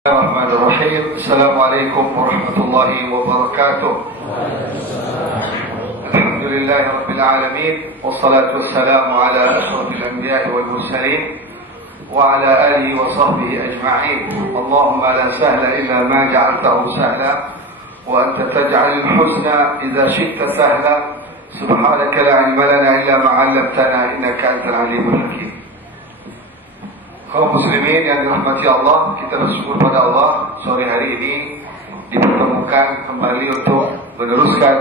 Bismillahirrahmanirrahim. Assalamualaikum warahmatullahi wabarakatuh. Alhamdulillahirabbil alamin, wassalatu wassalamu ala asyrafil anbiya'i wal mursalin wa ala alihi wa sahbihi ajma'in. Allahumma la sahla illa ma ja'altahu sahla wa anta taj'alul huzna idza syi'ta sahla. Subhanaka la ilma lana illa ma 'allamtana innaka antal alimul hakim. Kaum muslimin yang dirahmati Allah, kita bersyukur pada Allah sore hari ini dipertemukan kembali untuk meneruskan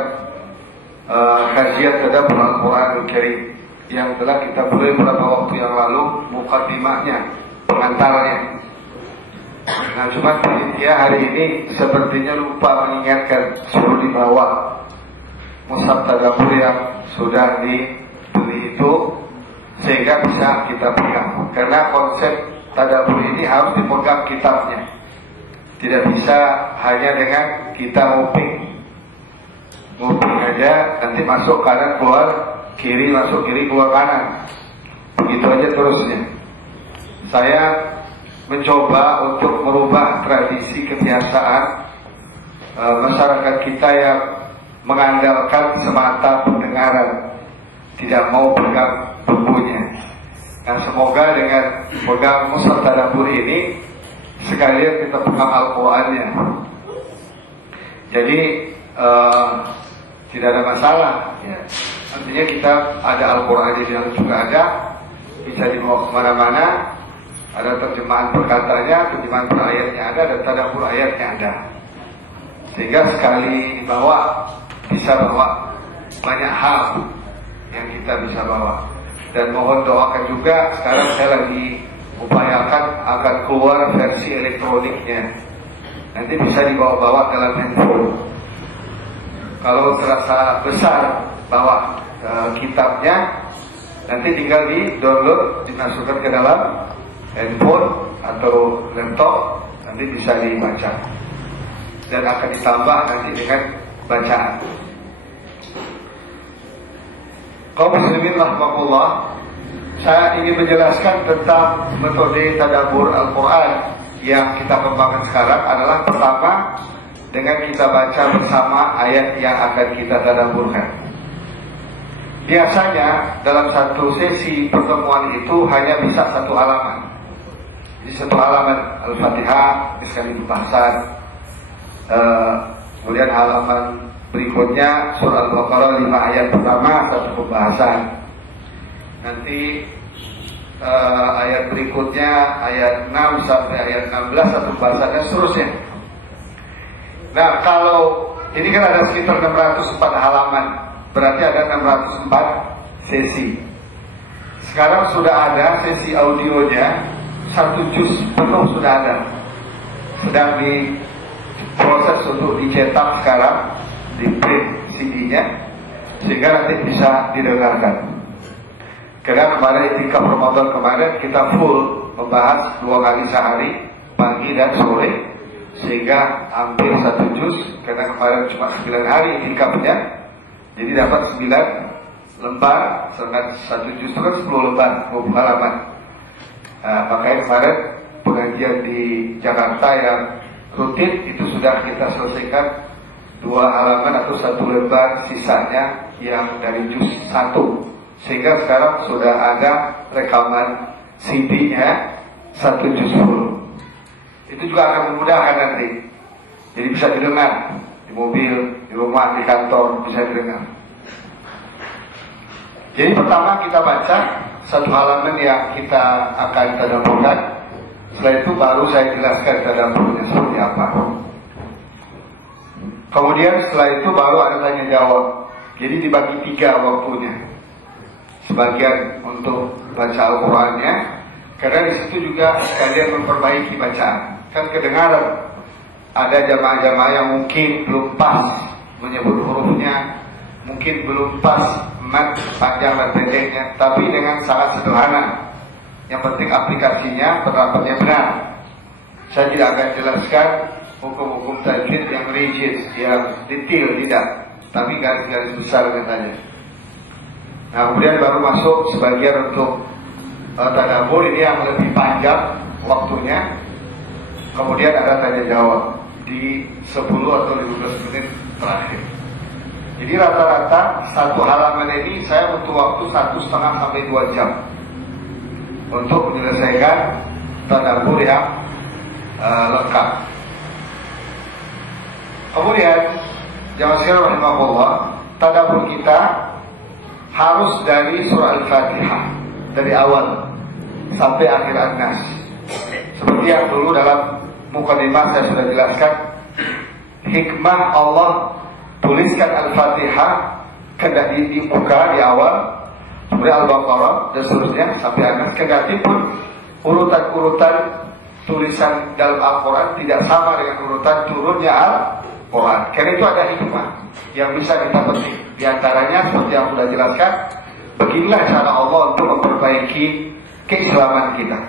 kajian tadabbur Al-Quranul Karim yang telah kita mulai beberapa waktu yang lalu, mukaddimahnya, pengantarnya. Nah, cuma panitia hari ini sepertinya lupa mengingatkan suruh dibawa mushaf tadabbur yang sudah dibeli itu, sehingga bisa kita pegang. Karena konsep tadabbur ini harus dipegang kitabnya. Tidak bisa hanya dengan kita nguping aja, nanti masuk kanan keluar kiri, masuk kiri keluar kanan, begitu aja terusnya. Saya mencoba untuk merubah tradisi kebiasaan masyarakat kita yang mengandalkan semata pendengaran, tidak mau pegang bukunya. Nah, semoga dengan pegang mushaf tadabbur ini sekalian kita pegang Al-Qurannya. Jadi tidak ada masalah ya. Artinya kita ada Al-Quran di dalam juga ada, bisa dibawa kemana-mana. Ada terjemahan perkatanya, terjemahan per ayatnya ada, dan tadabbur ayatnya ada. Sehingga sekali bawa bisa bawa banyak hal yang kita bisa bawa. Dan mohon doakan juga, sekarang saya lagi upayakan akan keluar versi elektroniknya. Nanti bisa dibawa-bawa dalam handphone. Kalau terasa besar bawa kitabnya, nanti tinggal di download, dimasukkan ke dalam handphone atau laptop, nanti bisa dibaca. Dan akan ditambah nanti dengan bacaan. Kaum muslimin rahmatullah, saya ingin menjelaskan tentang metode tadabbur Al-Quran yang kita kembangkan sekarang adalah pertama dengan kita baca bersama ayat yang akan kita tadabburkan. Biasanya dalam satu sesi pertemuan itu hanya bisa satu halaman. Jadi satu halaman Al-Fatihah sekali pembahasan, kemudian halaman berikutnya surah Al-Baqarah 5 ayat pertama satu pembahasan. Nanti ayat berikutnya ayat 6 sampai ayat 16 satu pembahasan dan seterusnya. Nah, kalau ini kan ada sekitar 604 halaman, berarti ada 604 sesi. Sekarang sudah ada sesi audionya, satu juz penuh sudah ada, sedang diproses untuk dicetak sekarang, di print CD-nya, sehingga nanti bisa didengarkan. Karena kemarin ketika Ramadan kemarin kita full membahas 2 kali sehari, pagi dan sore, sehingga hampir 1 juz. Karena kemarin cuma 9 hari itikafnya, jadi dapat 9 lembar, sedangkan 1 juz itu kan 10 lembar, 20 halaman. Makanya kemarin pengajian di Jakarta yang rutin itu sudah kita selesaikan 2 halaman atau 1 lembar sisanya yang dari juz 1, sehingga sekarang sudah ada rekaman CD-nya 1 juz full. Itu juga akan memudahkan nanti, jadi bisa didengar di mobil, di rumah, di kantor, bisa didengar. Jadi pertama kita baca 1 halaman yang kita akan tadabburkan. Setelah itu baru saya jelaskan tadabburnya seperti apa. Kemudian setelah itu baru ada tanya jawab. Jadi dibagi 3 waktunya. Sebagian untuk baca Al-Qurannya, karena di situ juga sekalian memperbaiki bacaan. Kan kedengaran ada jamaah-jamaah yang mungkin belum pas menyebut hurufnya, mungkin belum pas mat panjang dan pendeknya, tapi dengan sangat sederhana. Yang penting aplikasinya, penerapannya benar. Saya tidak akan jelaskan hukum-hukum tajwid yang rigid, yang detail, tidak, tapi garis-garis besar katanya. Nah, kemudian baru masuk sebagian untuk tadabbur, ini yang lebih panjang waktunya. kemudian ada tanya jawab di 10 atau 15 menit terakhir. Jadi rata-rata satu halaman ini saya butuh waktu 1,5 sampai 2 jam untuk menyelesaikan tadabbur yang lengkap. Kemudian jamaah sekalian rahimakumullah, tadabbur kita harus dari surah Al-Fatihah, dari awal sampai akhir An-Nas. Seperti yang dulu dalam mukadimah saya sudah jelaskan, hikmah Allah tuliskan Al-Fatihah kendati dibuka di awal, kemudian Al-Baqarah dan seterusnya sampai An-Nas, kendati pun urutan-urutan tulisan dalam Al-Quran tidak sama dengan urutan turunnya Al-Quran. Karena itu ada hikmah yang bisa kita petik. Di antaranya seperti yang sudah jelaskan, beginilah cara Allah untuk memperbaiki keislaman kita.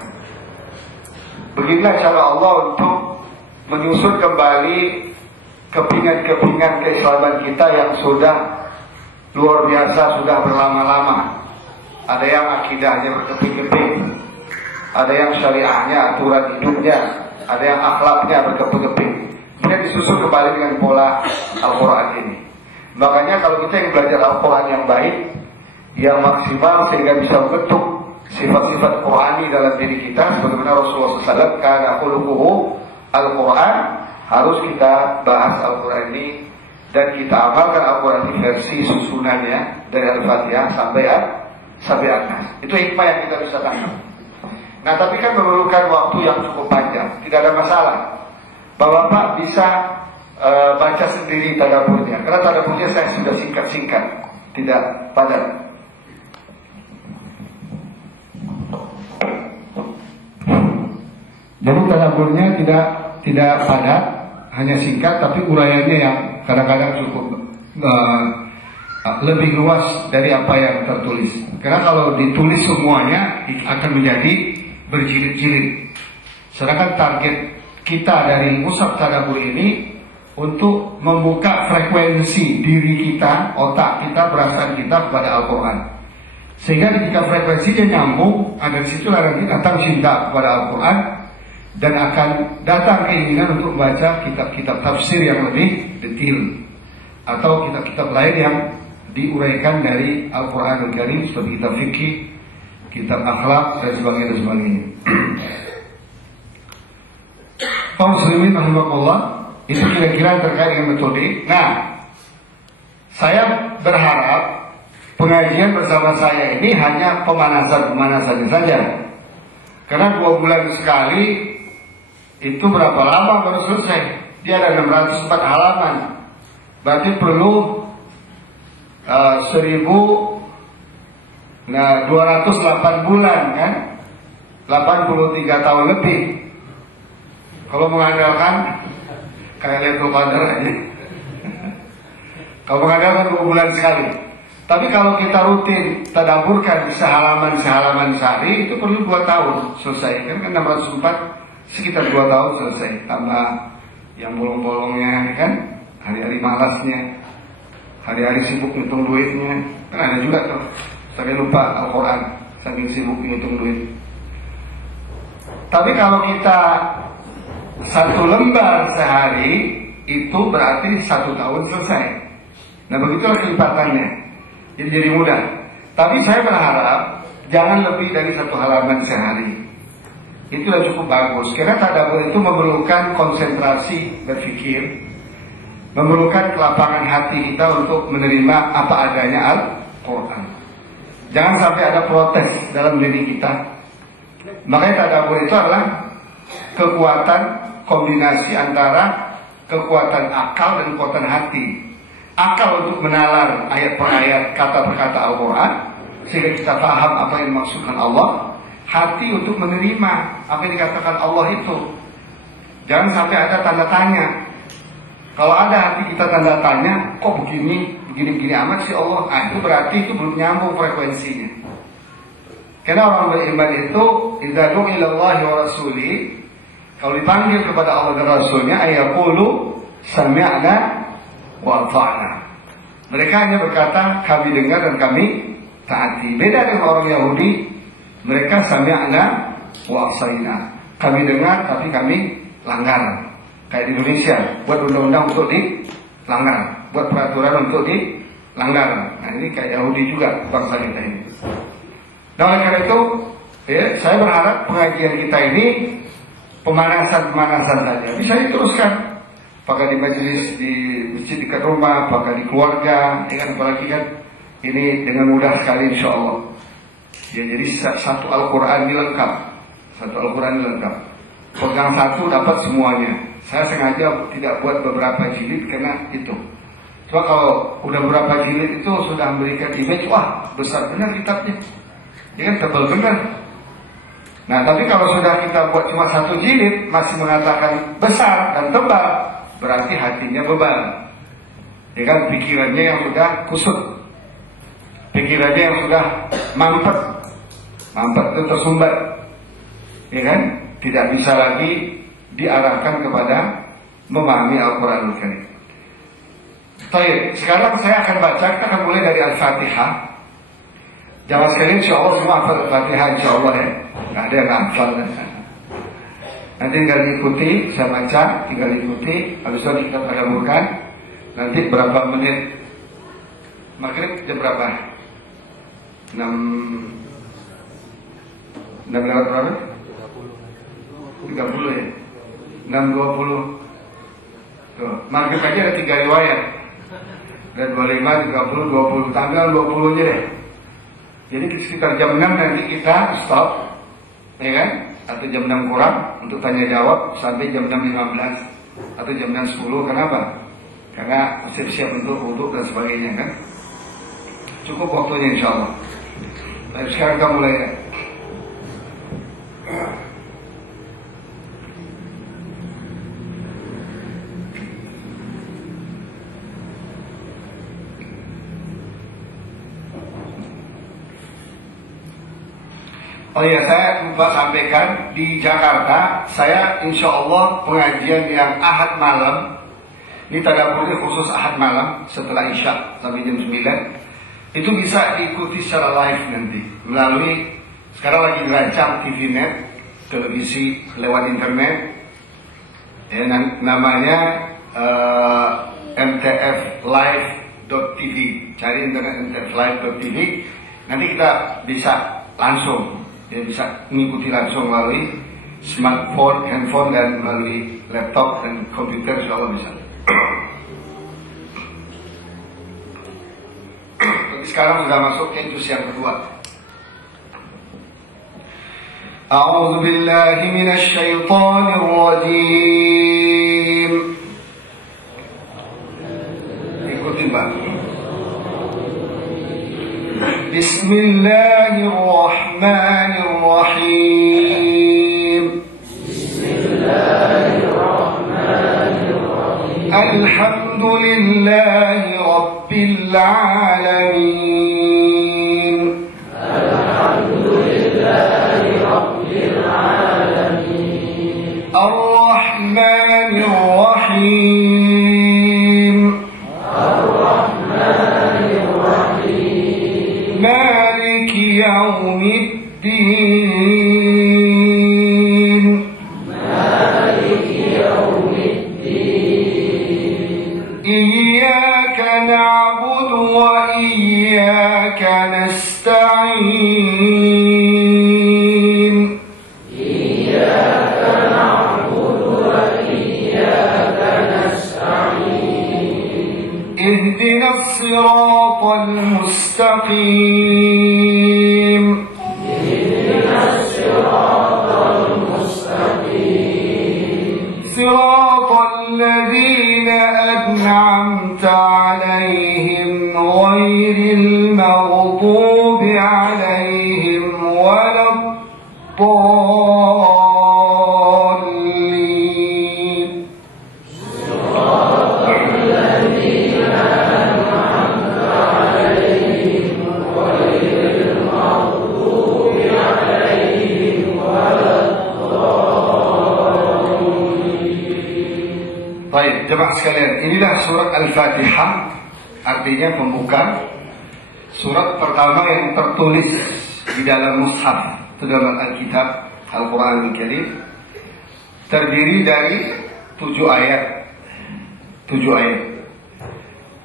Beginilah cara Allah untuk menyusun kembali kepingan-kepingan keislaman kita yang sudah luar biasa, sudah berlama-lama. Ada yang akidahnya berkeping-keping, ada yang syariahnya, aturan hidupnya, ada yang akhlaknya berkeping-keping. Kemudian disusun kembali dengan pola Al-Quran ini. Makanya kalau kita ingin belajar Al-Quran yang baik, yang maksimal sehingga bisa membentuk sifat-sifat Qurani dalam diri kita, sebagaimana Rasulullah SAW kana khuluquhu Al-Quran, harus kita bahas Al-Quran ini dan kita amalkan Al-Quran ini versi susunannya dari Al-Fatihah sampai An-Nas. Itu hikmah yang kita bisa tangkap. Nah, tapi kan memerlukan waktu yang cukup panjang. Tidak ada masalah Bapak bisa baca sendiri tadabburnya, karena tadabburnya saya sudah singkat-singkat, tidak padat. Jadi tadabburnya tidak padat, hanya singkat, tapi uraiannya yang kadang-kadang cukup lebih luas dari apa yang tertulis. Karena kalau ditulis semuanya akan menjadi berjilid-jilid. Sedangkan target kita dari mushaf tadabbur ini untuk membuka frekuensi diri kita, otak kita, perasaan kita kepada Al-Quran. Sehingga ketika frekuensinya nyambung, dari situlah nanti datang cinta kepada Al-Quran dan akan datang keinginan untuk membaca kitab-kitab tafsir yang lebih detail atau kitab-kitab lain yang diuraikan dari Al-Quran Al-Karim seperti kitab fikih, kitab akhlak dan sebagainya. Kaum muslimin rahimakumullah, itu kira-kira terkait dengan metode. Nah, saya berharap pengajian bersama saya ini hanya pemanasan saja. Karena 2 bulan sekali itu berapa lama baru selesai? Dia ada 604 halaman. Berarti perlu 208 bulan kan? 83 tahun lebih. Kalau mengandalkan kayak Lailatul Qadar aja. Kalau mengandalkan 2 bulan sekali. Tapi kalau kita rutin tadabburkan sehalaman sehari, itu perlu 2 tahun selesai. Kan 604 sekitar 2 tahun selesai. Tambah yang bolong-bolongnya kan, hari-hari malasnya, hari-hari sibuk ngitung duitnya. Kan ada juga tuh, sampai lupa Al-Quran, saking sibuk ngitung duit. Tapi kalau kita 1 lembar sehari, itu berarti 1 tahun selesai. Nah, begitulah kelipatannya. Jadi mudah. Tapi saya berharap jangan lebih dari 1 halaman sehari. Itu sudah cukup bagus. Karena tadabbur itu memerlukan konsentrasi berpikir, memerlukan kelapangan hati kita untuk menerima apa adanya Al-Quran. Jangan sampai ada protes dalam diri kita. Makanya tadabbur itu adalah kekuatan kombinasi antara kekuatan akal dan kekuatan hati. Akal untuk menalar ayat per ayat, kata per kata Al-Quran, sehingga kita paham apa yang dimaksudkan Allah. Hati untuk menerima apa yang dikatakan Allah itu. Jangan sampai ada tanda tanya. Kalau ada hati kita tanda tanya, kok begini amat sih Allah? Itu berarti itu belum nyambung frekuensinya. Karena orang beriman itu, idza du'a ilallahi wa rasuli, kalau dipanggil kepada Allah dan Rasulnya, ayaqulu sami'na wa ata'na. Mereka hanya berkata, kami dengar dan kami taati. Beda dengan orang Yahudi, mereka sami'na wa asaina. Kami dengar tapi kami dilanggar. Kayak di Indonesia, buat undang-undang untuk dilanggar, buat peraturan untuk dilanggar. Nah ini kayak Yahudi juga bangsa kita ini. Nah oleh karena itu, ya, saya berharap pengajian kita ini pemanasan saja bisa diteruskan. Apakah di majelis di masjid dekat rumah, apakah di keluarga, dengan apalagi kan ini dengan mudah sekali insya Allah. Ya, jadi satu Al-Quran ini lengkap, satu Al-Quran ini lengkap. Pegang satu dapat semuanya. Saya sengaja tidak buat beberapa jilid karena itu. Coba kalau udah beberapa jilid itu sudah memberikan image, wah besar benar kitabnya, ya kan tebal benar. Nah tapi kalau sudah kita buat cuma satu jilid masih mengatakan besar dan tebal, berarti hatinya bebal, ya kan, pikirannya yang sudah kusut, pikirannya yang sudah mampet itu tersumbat, ya kan, tidak bisa lagi diarahkan kepada memahami Al-Quranul Karim. Baik, sekarang saya akan baca, kita akan mulai dari Al-Fatihah. Jangan sekali insya Allah semua hafal Al-Fatihah insya Allah ya, nggak ada yang hafal. Nanti tinggal diikuti, saya baca, tinggal diikuti, habis itu kita tadabburkan. Nanti berapa menit maghrib jam berapa? 6 lewat berapa? 30 ya? 6.20. Tuh, maghrib aja ada 3 riwayat. Dan 25, 30, 20, tanggal 20 aja deh. Jadi sekitar jam 6 nanti kita stop, ya kan? Atau jam 6 kurang untuk tanya jawab sampai jam 6.15 atau jam 6.10. Kenapa? Karena siap-siap untuk wudhu dan sebagainya kan. Cukup waktunya insya Allah. Baik, sekarang kita mulai ya. Oh iya, saya lupa sampaikan, di Jakarta saya insya Allah pengajian yang Ahad malam, ini tadabbur khusus Ahad malam setelah Isya sampai jam 9, itu bisa diikuti secara live nanti melalui, sekarang lagi dirancang TV-net, televisi lewat internet ya, namanya mtflive.tv, cari internet mtflive.tv, nanti kita bisa langsung, ya, bisa mengikuti langsung melalui smartphone, handphone, dan melalui laptop dan komputer, insya Allah bisa. Tapi sekarang sudah masuk ke juz yang kedua. A'udzu billahi minasy syaithanir rajim. Ikutin Pak. Bismillahirrahmanirrahim. Bismillahirrahmanirrahim. Alhamdulillahi Rabbil alamin. Alhamdulillahi Rabbil alamin. Ar-Rahmanir Rahim. Ar-Rahmanir Rahim. Maliki Yawmiddin. Maliki Yawmiddin. Iyyaka na'budu wa iyyaka nasta'in. Iyyaka na'budu wa iyyaka nasta'in. Ihdinas siratal mustaqim. Ihdinas siratal mustaqim. Siratal ladzina an'amta 'alaihim ghairil maghdubi 'alaihim waladdallin. Baik, jemaah sekalian, inilah surat Al-Fatihah, artinya pembuka surat pertama yang tertulis di dalam mushaf, itu dalam Alkitab Al-Quranul Karim. terdiri dari 7 ayat. 7 ayat.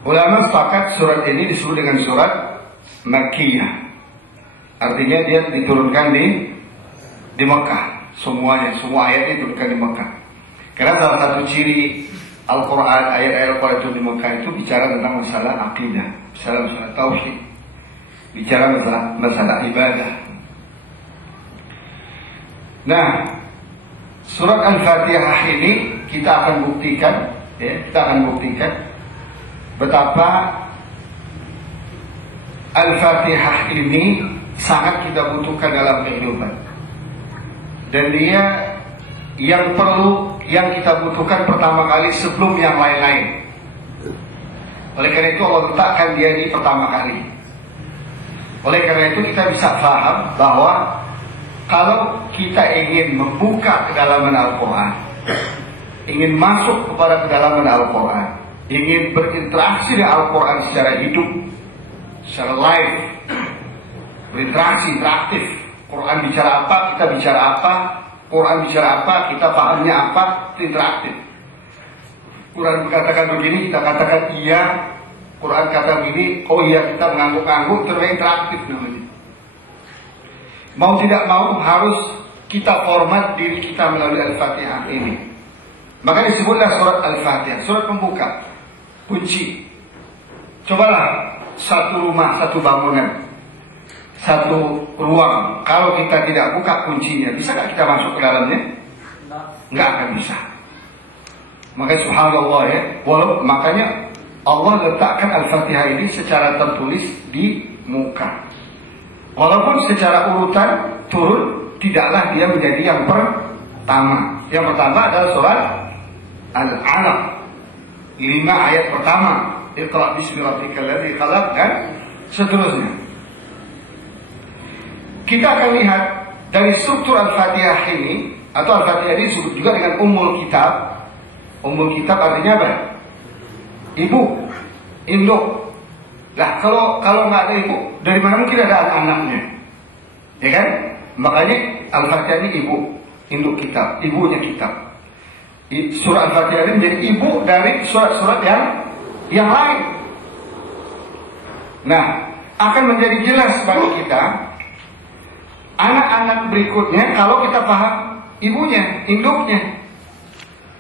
Ulama sepakat surat ini disebut dengan surat Makkiyah. Artinya dia diturunkan di Mekah. Semuanya, semua ayatnya diturunkan di Mekah. Karena salah satu ciri Al-Quran, ayat-ayat Al-Quran itu di Mekah itu bicara tentang masalah akidah, masalah tauhid, bicara masalah ibadah. Nah, surat Al-Fatihah ini kita akan buktikan, betapa Al-Fatihah ini sangat kita butuhkan dalam kehidupan. Dan dia yang kita butuhkan pertama kali sebelum yang lain-lain. Oleh karena itu Allah letakkan dia di pertama kali. Oleh karena itu kita bisa paham bahwa kalau kita ingin membuka kedalaman Al-Quran, ingin masuk kepada kedalaman Al-Quran, ingin berinteraksi dengan Al-Quran secara hidup, secara live, berinteraksi, interaktif. Quran bicara apa, kita bicara apa, Quran bicara apa, kita pahamnya apa, itu interaktif. Quran katakan begini, kita katakan iya. Quran kata begini, oh iya, kita mengangguk-angguk, terus interaktif namanya. Mau tidak mau harus kita format diri kita melalui Al-Fatihah ini. Maka disebutlah surat Al-Fatihah, surat pembuka, kunci. Cobalah satu rumah, satu bangunan, satu ruang, kalau kita tidak buka kuncinya, bisa nggak kita masuk ke dalamnya? Nggak akan bisa. Makanya subhanallah ya, makanya Allah letakkan Al-Fatihah ini secara tertulis di muka. Walaupun secara urutan turun, tidaklah dia menjadi yang pertama. Yang pertama adalah surat Al-Alaq, 5 ayat pertama, Iqra bismi rabbikal ladzi khalaq, dan seterusnya. Kita akan lihat dari struktur Al-Fatihah ini, atau Al-Fatihah ini disebut juga dengan Ummul Kitab. Ummul Kitab artinya apa? Ibu, induk. Lah kalau nggak ada ibu, dari mana mungkin ada anak-anaknya? Ya kan? Makanya Al-Fatihah ini ibu, induk kitab, ibunya kitab. Surah Al-Fatihah ini menjadi ibu dari surat-surat yang lain. Nah, akan menjadi jelas bagi kita anak-anak berikutnya kalau kita paham ibunya, induknya.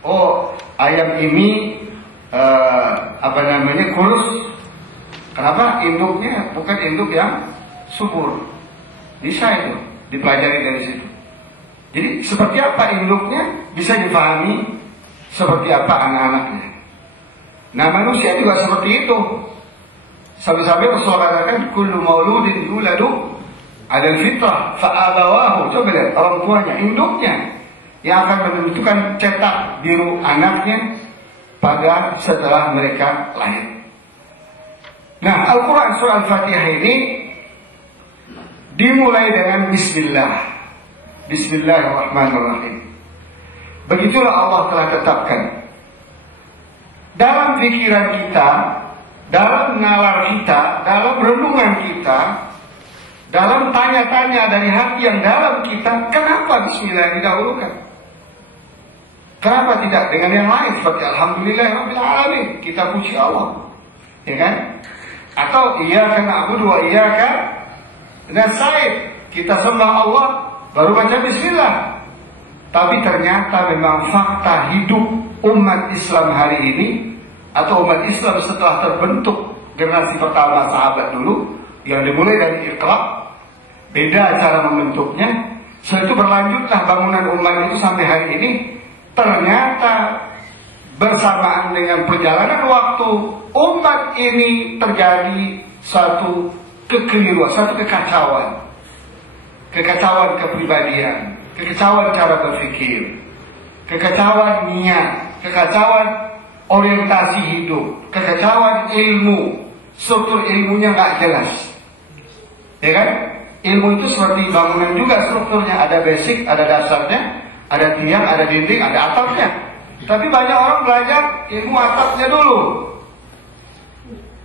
Oh, ayam ini kurus. Kenapa? Induknya bukan induk yang subur. Bisa itu dipelajari dari situ. Jadi seperti apa induknya bisa dipahami, seperti apa anak-anaknya. Nah, manusia juga seperti itu. Sampai-sampai Rasulullah katakan kullu mauludin yuladu 'alal fitrah fa abawahu. Coba lihat orang tuanya, induknya yang akan menentukan cetak biru anaknya pada setelah mereka lahir. Nah, Al-Quran surah Al-Fatihah ini dimulai dengan Bismillah. Bismillahirrahmanirrahim. Begitulah Allah telah tetapkan. Dalam pikiran kita, dalam nalar kita, dalam renungan kita, dalam tanya-tanya dari hati yang dalam kita, kenapa Bismillah didahulukan? Kenapa tidak dengan yang lain seperti Alhamdulillahirabbil alamin, kita puji Allah, ya kan? Atau iyyaka na'budu wa iyyaka nasta'in, kita sembah Allah baru baca bismillah. Tapi ternyata memang fakta hidup umat Islam hari ini, atau umat Islam setelah terbentuk generasi pertama sahabat dulu yang dimulai dari Iqra, beda cara membentuknya. Setelah itu berlanjutlah bangunan umat itu sampai hari ini. Ternyata bersamaan dengan perjalanan waktu, umat ini terjadi satu kekeliruan, satu kekacauan. Kekacauan kepribadian, kekacauan cara berpikir, kekacauan niat, kekacauan orientasi hidup, kekacauan ilmu, struktur ilmunya nggak jelas. Ya kan? Ilmu itu seperti bangunan juga strukturnya, ada basic, ada dasarnya, ada tiang, ada dinding, ada atapnya. Tapi banyak orang belajar ilmu atapnya dulu.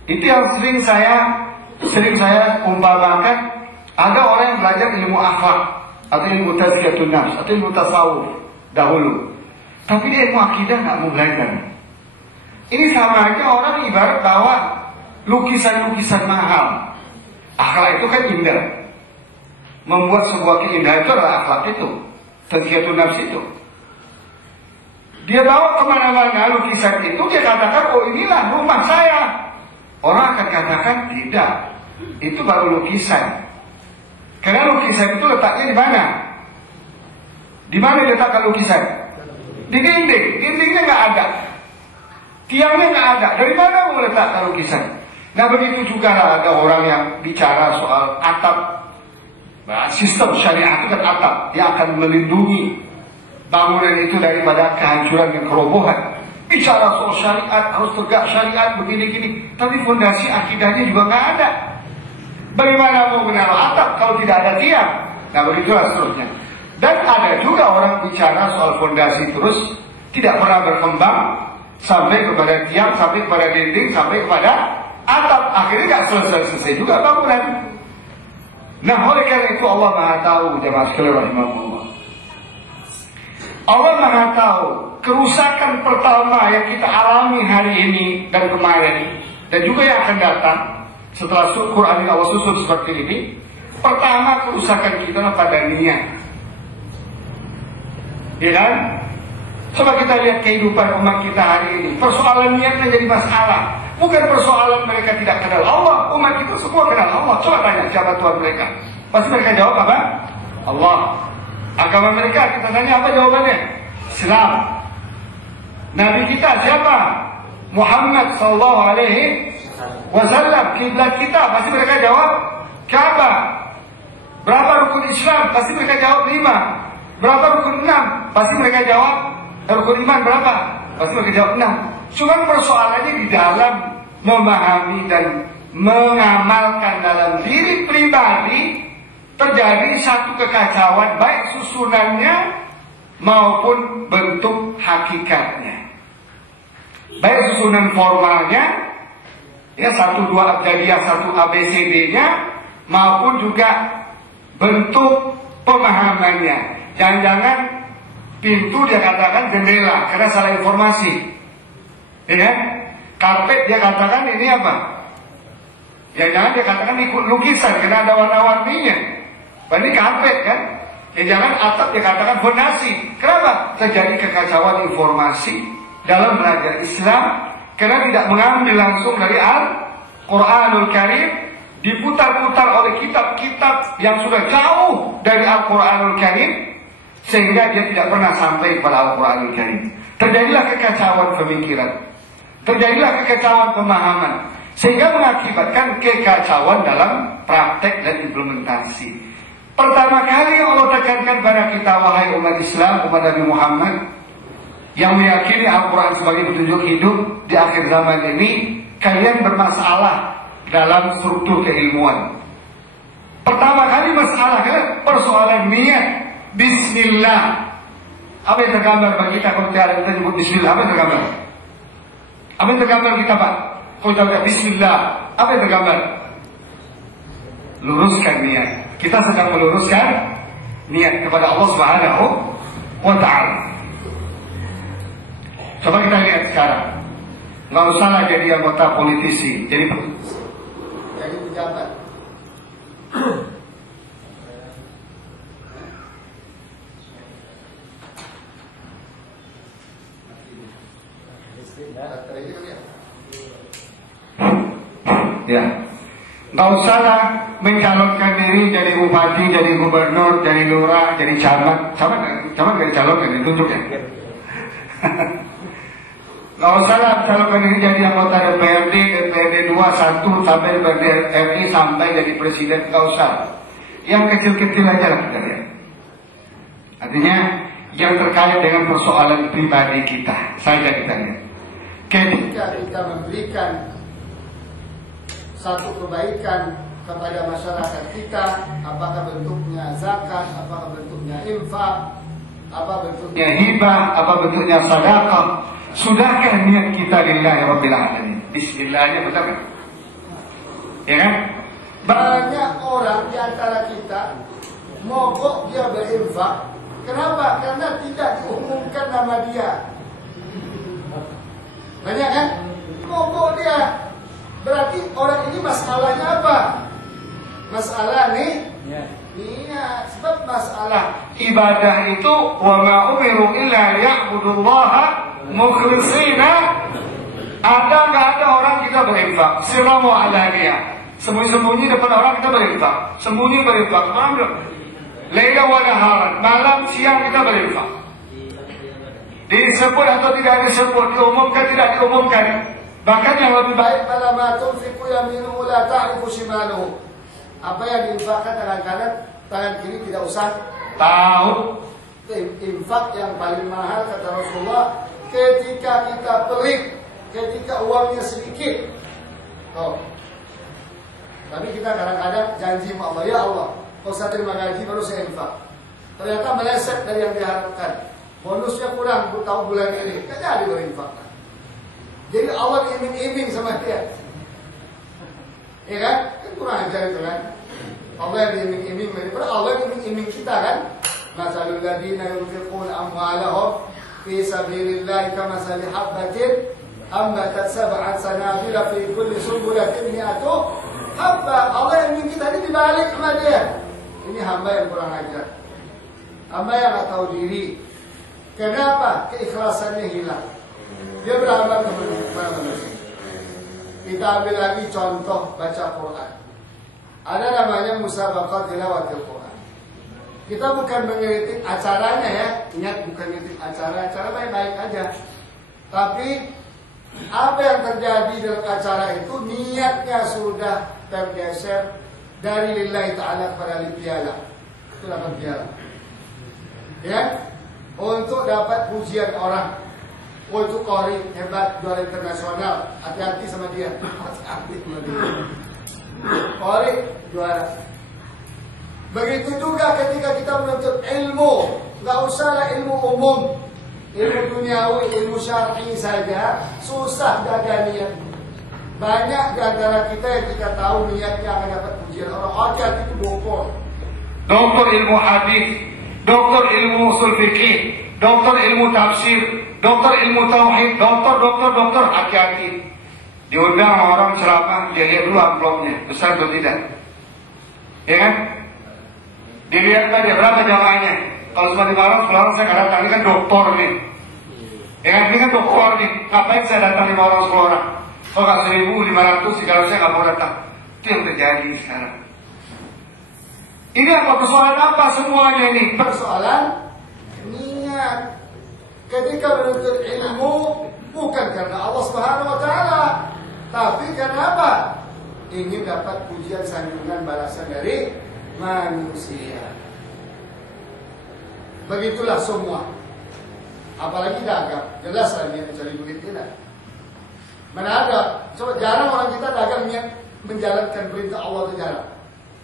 Itu yang sering saya umpamakan. Ada orang yang belajar ilmu akhlak, atau ilmu tazkiyatun nafs, atau ilmu tasawuf dahulu. tapi dia ilmu akidah nggak mau belajar. Ini sama aja orang ibarat bawa lukisan-lukisan mahal. Akhlak itu kan indah. Membuat sebuah keindahan itu adalah akhlak itu, tazkiyatun nafs itu. Dia bawa kemana-mana lukisan itu, dia katakan, oh inilah rumah saya. Orang akan katakan, tidak, itu baru lukisan. Karena lukisan itu letaknya di mana? Di mana letakkan lukisan? Di dinding. Dindingnya nggak ada, tiangnya nggak ada. Dari mana mau letakkan lukisan? Nah begitu juga ada orang yang bicara soal atap. Nah, sistem syariah itu kan atap yang akan melindungi bangunan itu daripada kehancuran dan kerobohan. Bicara soal syariat, harus tegak syariat, begini-gini. Tapi fondasi akidahnya juga nggak ada. Bagaimana mau menaruh atap kalau tidak ada tiang? Nah begitulah seterusnya. Dan ada juga orang bicara soal fondasi terus tidak pernah berkembang sampai kepada tiang, sampai kepada dinding, sampai kepada atap. Akhirnya nggak selesai-selesai juga bangunan. Nah oleh karena itu Allah Maha Tahu, jemaah sekalian rahimahullah. Allah Maha Tahu kerusakan pertama yang kita alami hari ini dan kemarin, dan juga yang akan datang setelah Quran Allah susun seperti ini. Pertama kerusakan kita pada niat. Ya kan? Coba kita lihat kehidupan umat kita hari ini. Persoalan niat menjadi masalah. Bukan persoalan mereka tidak kenal Allah. Umat itu semua kenal Allah. Coba tanya siapa Tuhan mereka. Pasti mereka jawab apa? Allah. Agama mereka kita tanya apa jawabannya? Islam. Nabi kita siapa? Muhammad sallallahu alaihi wasallam. Kiblat kita pasti mereka jawab Ka'bah. Berapa rukun Islam? Pasti mereka jawab 5. Berapa rukun 6? Pasti mereka jawab. Rukun iman berapa? Pasti mereka jawab 6. Cuma persoalannya di dalam memahami dan mengamalkan dalam diri pribadi terjadi satu kekacauan baik susunannya maupun bentuk hakikatnya. Baik susunan formalnya, ya 1, 2 abjadiyah, 1 ABCD-nya, maupun juga bentuk pemahamannya. Jangan-jangan pintu dia katakan jendela karena salah informasi. Ya, karpet dia katakan ini apa? Ya jangan dia katakan ikut lukisan karena ada warna-warninya. Ini karpet kan? Ya jangan atap dia katakan fondasi. Kenapa? Terjadi kekacauan informasi dalam belajar Islam karena tidak mengambil langsung dari Al-Quranul Karim, diputar-putar oleh kitab-kitab yang sudah jauh dari Al-Quranul Karim sehingga dia tidak pernah sampai kepada Al-Quranul Karim. Terjadilah kekacauan pemikiran, terjadilah kekacauan pemahaman, sehingga mengakibatkan kekacauan dalam praktek dan implementasi. Pertama kali Allah tekankan pada kita, wahai umat Islam, umat Nabi Muhammad yang meyakini Al-Quran sebagai petunjuk hidup di akhir zaman ini, kalian bermasalah dalam struktur keilmuan. Pertama kali masalah kan persoalan niat. Bismillah. Apa yang tergambar bagi kita kalau kita nyebut Bismillah? Apa yang tergambar? Apa yang tergambar kita Pak? Kalau kita lihat Bismillah, apa yang tergambar? Luruskan niat. Kita sedang meluruskan niat kepada Allah Subhanahu wa Ta'ala. Coba kita lihat sekarang. Nggak usah jadi anggota politisi, jadi pejabat. Ya, nggak usahlah mencalonkan diri jadi bupati, jadi gubernur, jadi lurah, jadi camat. Camat nggak dicalonkan, ditunjuk ya. Nggak usahlah mencalonkan diri jadi anggota DPRD, DPRD 2, 1 sampai DPRD RI sampai jadi presiden. Nggak usah. Yang kecil-kecil aja lah kita lihat. Artinya yang terkait dengan persoalan pribadi kita saja kita lihat. Ketika kita memberikan satu kebaikan kepada masyarakat kita, apakah bentuknya zakat, apakah bentuknya infak, apa bentuknya hibah, apa bentuknya sedekah, sudahkah niat kita lillahi rabbil alamin? Bismillahnya benar kan? Ya kan? Banyak orang di antara kita mogok dia berinfak Kenapa? Karena tidak diumumkan nama dia. Banyak kan? Mogok dia. Berarti orang ini masalahnya apa? Masalah nih niat. Sebab masalah ibadah itu wa ma umiru illa liya'budullaha mukhlishina. Ada nggak ada orang kita berinfak sirran wa alaniyah, sembunyi-sembunyi depan orang kita berinfak, sembunyi berinfak, laila wa naharan, malam siang kita berinfak. Disebut atau tidak disebut, diumumkan tidak diumumkan. Bahkan yang lebih baik pada ma tunfiqu yaminuhu la ta'rifu shimaluhu. Apa yang diinfakkan tangan kanan, tangan kiri tidak usah tahu. Infak yang paling mahal kata Rasulullah ketika kita pelit, ketika uangnya sedikit. Tapi kita kadang-kadang janji sama Allah, ya Allah, kalau saya terima gaji baru saya infak. Ternyata meleset dari yang diharapkan. Bonusnya kurang, tahu bulan ini, kan jadi berinfak. Jadi Allah iming-iming sama dia. Ya kan? Kan kurang ajar itu kan. Allah yang diiming-iming, Allah yang iming-iming kita kan. Masalul ladina yunfiquna amwalahum fi sabilillahi kamathali habbatin ambatat sab'an sanabila fi kulli sunbulatin mi'atu habba. Allah yang ingin kita ini dibalik sama dia. Ini hamba yang kurang ajar, hamba yang tak tahu diri. Kenapa? Keikhlasannya hilang. Dia berhamba kepada manusia. Kita ambil lagi contoh baca Quran. Ada namanya musabaqat tilawatil Quran. Kita bukan mengkritik acaranya ya, ingat bukan mengkritik acara baik-baik aja. Tapi apa yang terjadi dalam acara itu niatnya sudah tergeser dari lillahi ta'ala kepada piala. Itu dapat piala. Ya, untuk dapat pujian orang. Oh itu Qori hebat, juara internasional. Hati-hati sama dia. Hati-hati sama dia. Qori juara. Begitu juga ketika kita menuntut ilmu, nggak usahlah ilmu umum, ilmu duniawi, ilmu syar'i saja susah jaga niat. Banyak di antara kita yang kita tahu niatnya akan dapat pujian orang. Hati-hati itu bokor. Doktor ilmu hadis, doktor ilmu usul fikih, doktor ilmu tafsir, doktor ilmu tauhid, doktor, hati-hati. Diundang orang ceramah, dia lihat dulu amplopnya, besar atau tidak. Ya kan? Dilihat saja berapa jamaahnya. Kalau cuma 5 orang saya nggak datang, ini kan doktor nih. Ya kan? Ini kan doktor nih, ngapain saya datang 5 orang 10 orang? Kalau nggak 1.500, kalau saya nggak mau datang. Itu yang terjadi sekarang. Ini apa persoalan apa semuanya ini? Persoalan niat. Ketika menuntut ilmu bukan karena Allah Subhanahu wa taala, tapi karena apa? Ingin dapat pujian sanjungan balasan dari manusia. Begitulah semua. Apalagi dagang, jelas lah niat mencari duit tidak. Mana ada? Coba jarang orang kita dagang niat menjalankan perintah Allah itu jarang.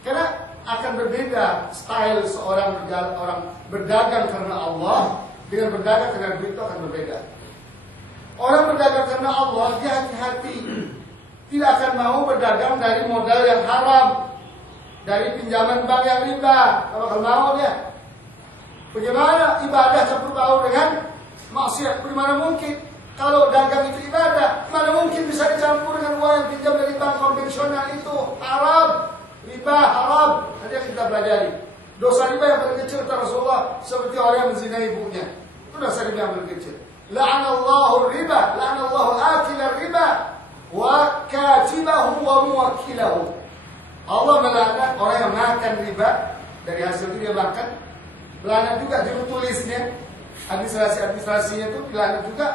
Karena akan berbeda style seorang orang berdagang karena Allah dengan berdagang karena duit itu akan berbeda. Orang berdagang karena Allah dia hati-hati, tidak akan mau berdagang dari modal yang haram, dari pinjaman bank yang riba. Kalau mau dia, bagaimana ibadah campur baur dengan maksiat? Bagaimana mungkin? Kalau dagang itu ibadah, mana mungkin bisa dicampur dengan uang yang pinjam dari bank konvensional itu haram. Riba haram. Nanti kita pelajari. Dosa riba yang paling kecil kata Rasulullah seperti orang yang menzinai ibunya. Itu dosa riba yang paling kecil. La'anallahu riba, la'anallahu akilar riba, wa katibahu wa muwakkilahu. Allah melaknat orang yang makan riba, dari hasil itu dia makan. Melaknat juga juru tulisnya, administrasinya itu dilaknat juga,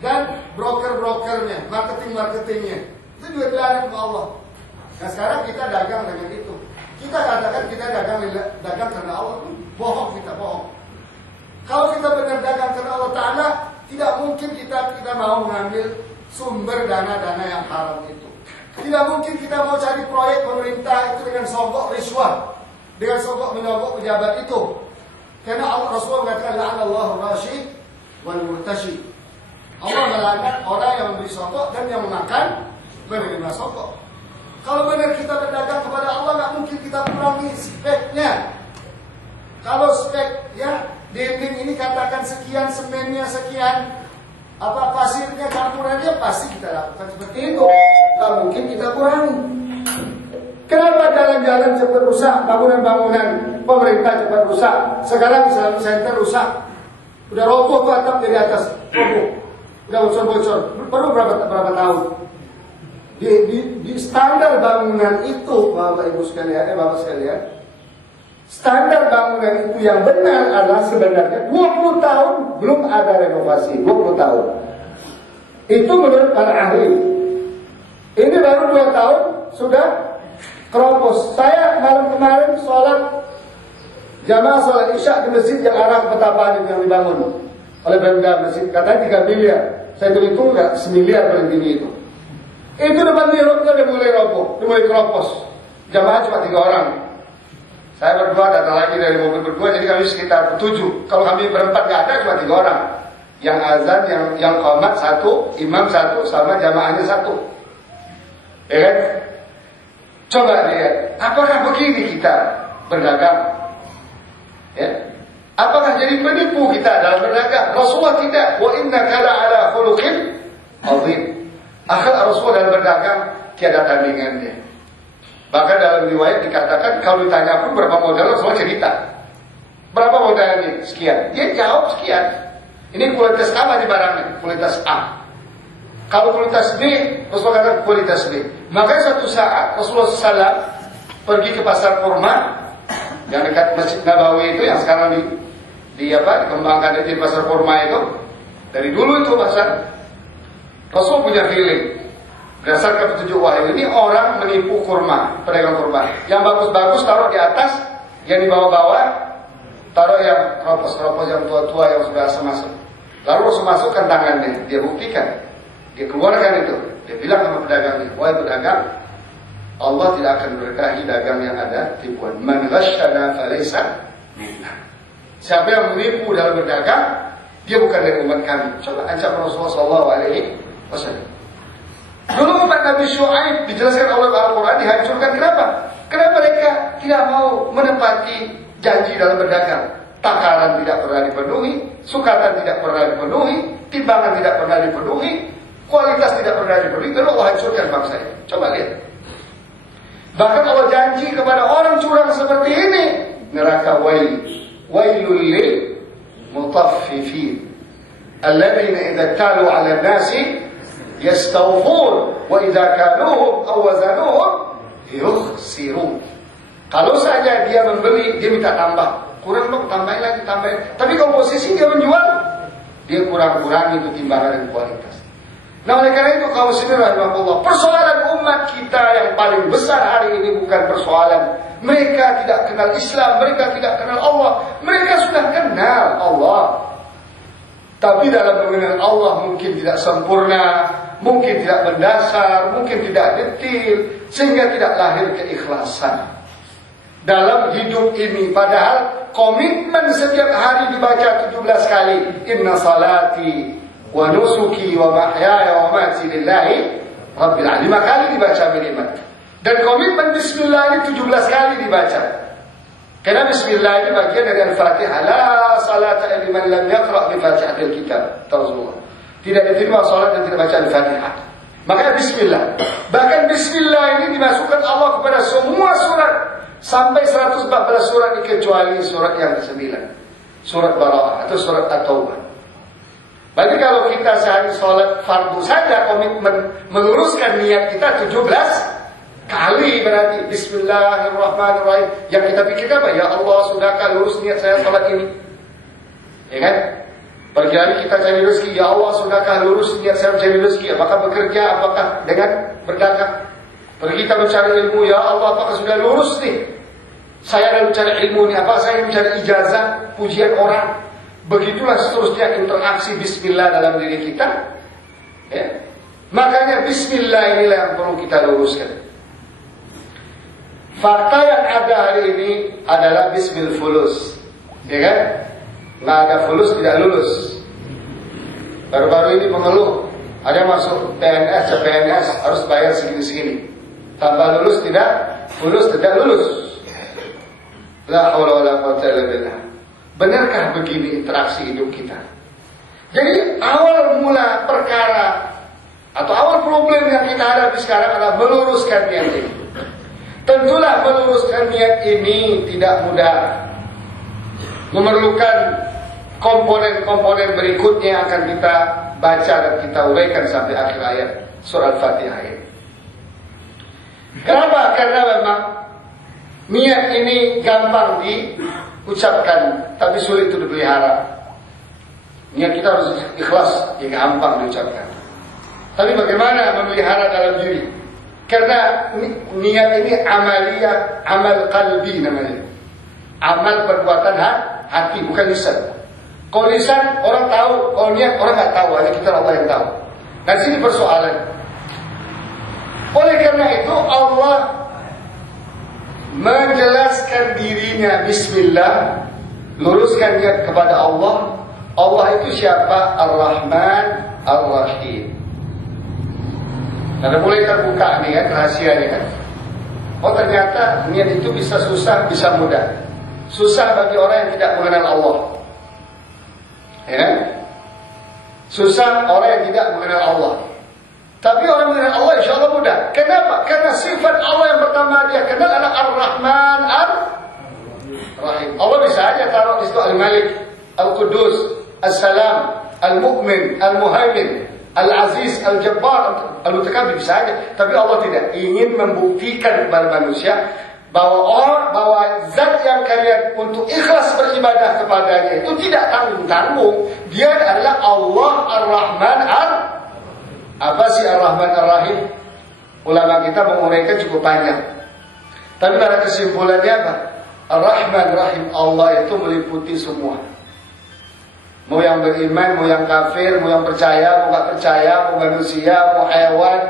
dan broker-brokernya, marketing-marketingnya. Itu juga dilaknat oleh Allah. Nah sekarang kita dagang dengan itu. Kita katakan kita dagang karena Allah. Bohong kita, bohong. Kalau kita benar dagang karena Allah Ta'ala, tidak mungkin kita mau mengambil sumber dana-dana yang haram itu. Tidak mungkin kita mau cari proyek pemerintah itu dengan sogok riswah, dengan sogok menyogok pejabat itu. Karena Allah Rasulullah mengatakan la'anallahu rasyid wal murtasyid. Allah melaknat orang yang memberi sogok dan yang memakan menerima sogok. Kalau benar kita berdagang kepada Allah, nggak mungkin kita kurangi speknya. Kalau speknya dinding ini katakan sekian, semennya sekian, apa pasirnya campurannya, pasti kita lakukan seperti itu. Nggak mungkin kita kurangi. Kenapa jalan-jalan cepat rusak, bangunan-bangunan pemerintah cepat rusak? Sekarang Islamic Center rusak, udah roboh tuh atap dari atas, roboh, udah bocor-bocor. Perlu berapa tahun? Di standar bangunan itu, Bapak Ibu sekalian, Bapak sekalian, standar bangunan itu yang benar adalah sebenarnya 20 tahun belum ada renovasi, 20 tahun. Itu menurut para ahli. Ini baru 2 tahun sudah keropos. Saya malam kemarin sholat jamaah sholat isya di masjid yang arah Petapaan yang dibangun oleh Pemda masjid, katanya 3 miliar. Saya hitung nggak 1 miliar paling tinggi itu. Itu depan diroknya udah mulai roboh, udah mulai keropos. Jamaah cuma 3 orang. Saya berdua, datang lagi dari mobil berdua, jadi kami sekitar 7. Kalau kami berempat nggak ada, cuma 3 orang. Yang azan, yang qomat 1, imam 1, sama jamaahnya 1. Ya kan? Coba lihat, apakah begini kita berdagang? Ya? Apakah jadi penipu kita dalam berdagang? Rasulullah tidak. Wa innaka la'ala khuluqin azim. Akhlak Rasul dalam berdagang tiada tandingannya. Bahkan dalam riwayat dikatakan kalau ditanya pun berapa modal, Rasulullah cerita. Berapa modalnya? Sekian. Dia jawab sekian. Ini kualitas A di barangnya, kualitas A. Kalau kualitas B, Rasulullah katakan kualitas B. Makanya suatu saat Rasulullah SAW pergi ke pasar kurma yang dekat Masjid Nabawi itu, yang sekarang dikembangkan di pasar kurma itu. Dari dulu itu pasar. Rasul punya feeling berdasarkan petunjuk wahyu, ini orang menipu kurma, pedagang kurma. Yang bagus-bagus taruh di atas, yang di bawah-bawah taruh yang keropos-keropos, yang tua-tua yang sudah masuk. Lalu Rasul masukkan tangannya, dia buktikan, dia keluarkan itu, dia bilang sama pedagangnya, wahai pedagang, Allah tidak akan berkahi dagang yang ada tipuan. Man ghasyana falaysa minna. Siapa yang menipu dalam berdagang, dia bukan dari umat kami. Coba ancam Rasulullah SAW. Dulu umat Nabi Syuaib dijelaskan oleh Al-Quran dihancurkan. Kenapa? Karena mereka tidak mau menepati janji dalam berdagang. Takaran tidak pernah dipenuhi, sukatan tidak pernah dipenuhi, timbangan tidak pernah dipenuhi, kualitas tidak pernah dipenuhi. Lalu Allah hancurkan bangsa ini. Coba lihat. Bahkan Allah janji kepada orang curang seperti ini, neraka wailul lil mutaffifin alladzina idza talu 'ala an-nasi yastawfun wa idza kaluhum aw wazanuhum yukhsirun. Kalau saja dia membeli, dia minta tambah, kurang dong, tambahin lagi, tambahin. Tapi kalau posisi dia menjual, dia kurang-kurang itu timbangan dan kualitas. Nah, oleh karena itu kaum muslimin rahimahullah, persoalan umat kita yang paling besar hari ini bukan persoalan mereka tidak kenal Islam, mereka tidak kenal Allah. Mereka sudah kenal Allah, tapi dalam mengenal Allah mungkin tidak sempurna, mungkin tidak mendasar, mungkin tidak detil, sehingga tidak lahir keikhlasan dalam hidup ini. Padahal komitmen setiap hari dibaca 17 kali, inna salati wa nusuki wa mahyaya wa mati lillahi rabbil alamin. 5 kali dibaca minimal. Dan komitmen bismillah ini 17 kali dibaca. Karena bismillah ini bagian dari Al-Fatihah. La salata liman lam yaqra' bi Fatihatil kitab. Rasulullah tidak diterima salat yang tidak baca Al-Fatihah. Maka bismillah. Bahkan bismillah ini dimasukkan Allah kepada semua surat sampai 114 surat kecuali surat yang ke-9. Surat Bara'ah atau surat At-Taubah. Berarti kalau kita sehari sholat fardu saja, komitmen meluruskan niat kita 17 kali, berarti bismillahirrahmanirrahim. Yang kita pikirkan apa? Ya Allah, sudahkah lurus niat saya sholat ini? Ya kan? Pergi lagi kita cari rezeki. Ya Allah, sudahkah lurus niat saya mencari rezeki? Apakah bekerja? Apakah dengan berdagang? Pergi kita mencari ilmu. Ya Allah, apakah sudah lurus nih? Saya dalam mencari ilmu ini. Apakah saya mencari ijazah, pujian orang? Begitulah seterusnya interaksi bismillah dalam diri kita. Ya. Makanya bismillah inilah yang perlu kita luruskan. Fakta yang ada hari ini adalah bismil fulus. Ya kan? Nggak ada fulus tidak lulus. Baru-baru ini mengeluh, ada masuk PNS, CPNS harus bayar segini-segini. Tanpa lulus tidak, fulus tidak lulus. La haula wala quwwata illa billah. Benarkah begini interaksi hidup kita? Jadi awal mula perkara atau awal problem yang kita hadapi sekarang adalah meluruskan niat ini. Tentulah meluruskan niat ini tidak mudah. Memerlukan komponen-komponen berikutnya yang akan kita baca dan kita uraikan sampai akhir ayat surah Al-Fatihah ini. Kenapa? Karena memang niat ini gampang diucapkan, tapi sulit untuk dipelihara. Niat kita harus ikhlas, ya gampang diucapkan. Tapi bagaimana memelihara dalam diri? Karena niat ini amaliyah, amal qalbi namanya. Amal perbuatan hati, bukan lisan. Kalau lisan orang tahu, kalau niat orang nggak tahu, hanya kita Allah yang tahu. Dan sini persoalan. Oleh karena itu Allah menjelaskan dirinya Bismillah, luruskan niat kepada Allah. Allah itu siapa? Ar-Rahman Ar-Rahim. Karena mulai terbuka nih kan rahasianya kan. Oh ternyata niat itu bisa susah, bisa mudah. Susah bagi orang yang tidak mengenal Allah. Ya kan? Susah orang yang tidak mengenal Allah. Tapi orang mengenal Allah insya Allah mudah. Kenapa? Karena sifat Allah yang pertama dia kenal adalah Ar-Rahman Ar-Rahim. Allah bisa aja taruh di situ Al-Malik, Al-Qudus, As-Salam, Al-Mu'min, Al-Muhaimin, Al-Aziz, Al-Jabbar, Al-Mutakabbir bisa aja. Tapi Allah tidak ingin membuktikan kepada manusia bahwa zat yang kalian untuk ikhlas beribadah kepadanya itu tidak tanggung-tanggung. Dia adalah Allah Ar-Rahman Apa sih Ar-Rahman Ar-Rahim? Ulama kita menguraikan cukup panjang. Tapi pada kesimpulannya apa? Ar-Rahman Ar-Rahim Allah itu meliputi semua. Mau yang beriman, mau yang kafir, mau yang percaya, mau gak percaya, mau manusia, mau hewan,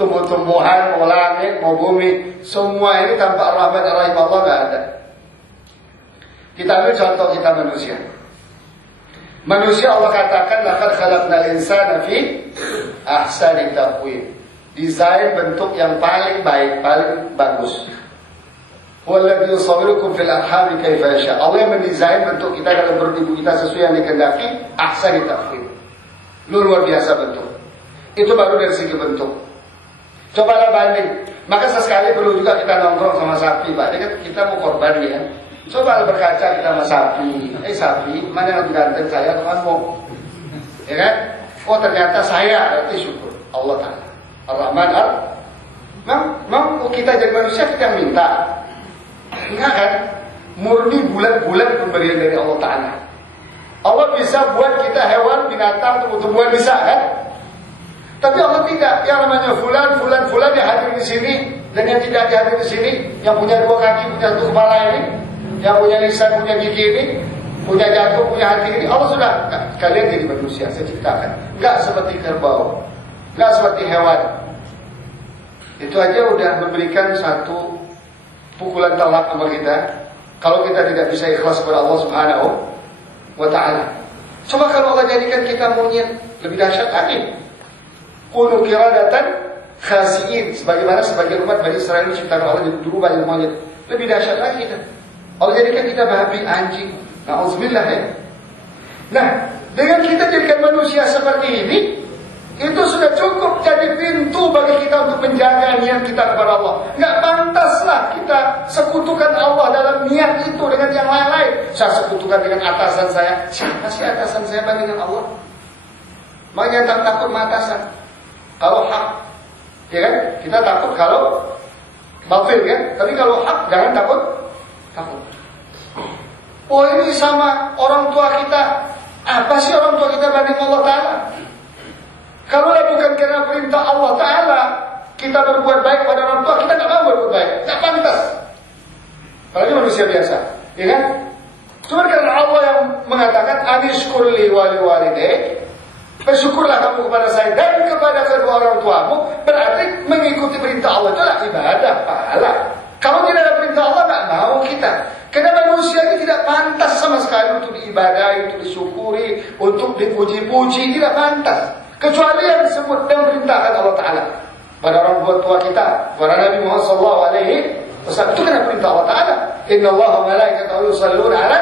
tumbuh-tumbuhan, mau langit, mau bumi. Semua ini tanpa Ar-Rahman Ar-Rahim Allah gak ada. Kita ambil contoh kita manusia. Manusia Allah katakan laqad khalaqnal insana fi ahsani taqwim. Desain bentuk yang paling baik, paling bagus. Walladzi yusawwirukum fil arham kaifa yasha. Allah yang mendesain bentuk kita dalam perut ibu kita sesuai yang dikehendaki, ahsani taqwim. Luar biasa bentuk. Itu baru dari segi bentuk. Cobalah banding. Maka sesekali perlu juga kita nongkrong sama sapi, Pak. Jadi kita mau korban ya. Coba berkaca kita sama sapi. Sapi, mana yang lebih ganteng, saya atau kamu? Ya kan? Oh ternyata saya, berarti syukur Allah Ta'ala. Ar-Rahman Memang kita jadi manusia kita yang minta. Enggak kan? Murni bulan-bulan pemberian dari Allah Ta'ala. Allah bisa buat kita hewan, binatang, tumbuh-tumbuhan bisa kan? Tapi Allah tidak. Yang namanya fulan yang hadir di sini dan yang tidak hadir di sini, yang punya dua kaki, punya satu kepala ini, yang punya lisan, punya gigi ini, punya jantung, punya hati ini, Allah sudah. Kalian jadi manusia, saya ciptakan. Enggak seperti kerbau, enggak seperti hewan. Itu aja udah memberikan satu pukulan telak sama kita. Kalau kita tidak bisa ikhlas kepada Allah Subhanahu wa Ta'ala. Coba kalau Allah jadikan kita monyet, lebih dahsyat lagi. Kunu qiradatan khasiin, sebagaimana sebagian umat Bani Israel diciptakan Allah jadi dulu banyak monyet. Lebih dahsyat lagi kita. Allah jadikan kita babi, anjing. Na'udzubillah ya. Nah, dengan kita jadikan manusia seperti ini, itu sudah cukup jadi pintu bagi kita untuk menjaga niat kita kepada Allah. Nggak pantaslah kita sekutukan Allah dalam niat itu dengan yang lain-lain. Saya sekutukan dengan atasan saya. Siapa sih atasan saya bandingkan Allah? Makanya jangan takut sama atasan. Kalau hak, ya kan? Kita takut kalau batil kan? Tapi kalau hak jangan takut. Oh ini sama orang tua kita. Apa sih orang tua kita banding Allah Ta'ala? Kalau bukan karena perintah Allah Ta'ala kita berbuat baik pada orang tua, kita tidak mau berbuat baik. Tidak pantas. Apalagi manusia biasa, ya kan? Cuma karena Allah yang mengatakan anishkurli wali walidayk, bersyukurlah kamu kepada saya dan kepada kedua orang tuamu, berarti mengikuti perintah Allah. Itulah ibadah, pahala. Kalau tidak ada perintah Allah, tidak mau kita. Karena manusia ini tidak pantas sama sekali untuk diibadahi, untuk disyukuri, untuk dipuji-puji, tidak pantas. Kecuali yang disebut dan perintahkan Allah Ta'ala pada orang tua kita, pada Nabi Muhammad SAW. Itu kena perintah Allah Ta'ala. Inna Allah wa malaikatahu yusalluna ala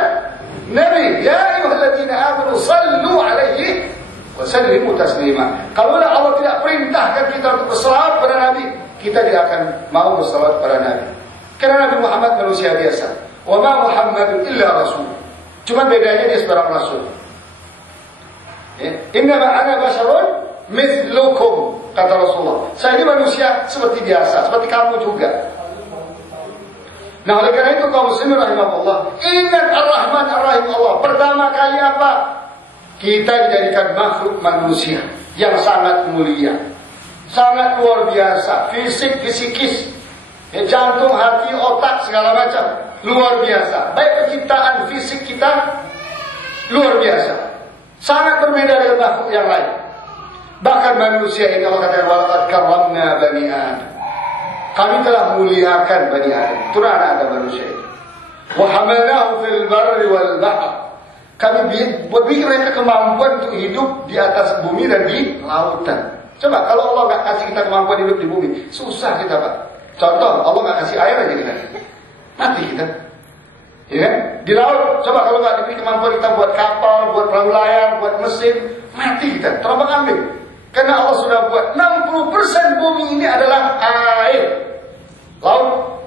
Nabi, ya ayyuhalladzina amanu sallu alaihi wa sallimu taslima. Kalau Allah tidak perintahkan kita untuk berselawat pada Nabi, kita tidak akan mau berselawat pada Nabi. Karena Nabi Muhammad manusia biasa. Wa ma Muhammadun illa rasul. Cuma bedanya dia seorang rasul. Innama ana basyarun mithlukum, kata Rasulullah. Saya ini manusia seperti biasa, seperti kamu juga. Nah, oleh karena itu kaum muslimin rahimahullah, ingat Ar-Rahman Ar-Rahim Allah. Pertama kali apa? Kita dijadikan makhluk manusia yang sangat mulia, sangat luar biasa, fisik, fisikis, jantung, hati, otak, segala macam, luar biasa. Baik penciptaan fisik kita luar biasa, sangat berbeda dengan makhluk yang lain. Bahkan manusia ini Allah katakan walaqad karramna bani Adam. Kami telah muliakan Bani Adam, itu anak manusia itu. Wa hamalnahu fil barri wal bahr. Kami beri mereka kemampuan untuk hidup di atas bumi dan di lautan. Coba kalau Allah nggak kasih kita kemampuan hidup di bumi, susah kita, Pak. Contoh, Allah nggak kasih air aja kita, mati kita. Ya kan? Di laut, coba kalau nggak diberi kemampuan kita buat kapal, buat perahu layar, buat mesin, mati kita, terombang ambing. Karena Allah sudah buat 60% bumi ini adalah air. Laut,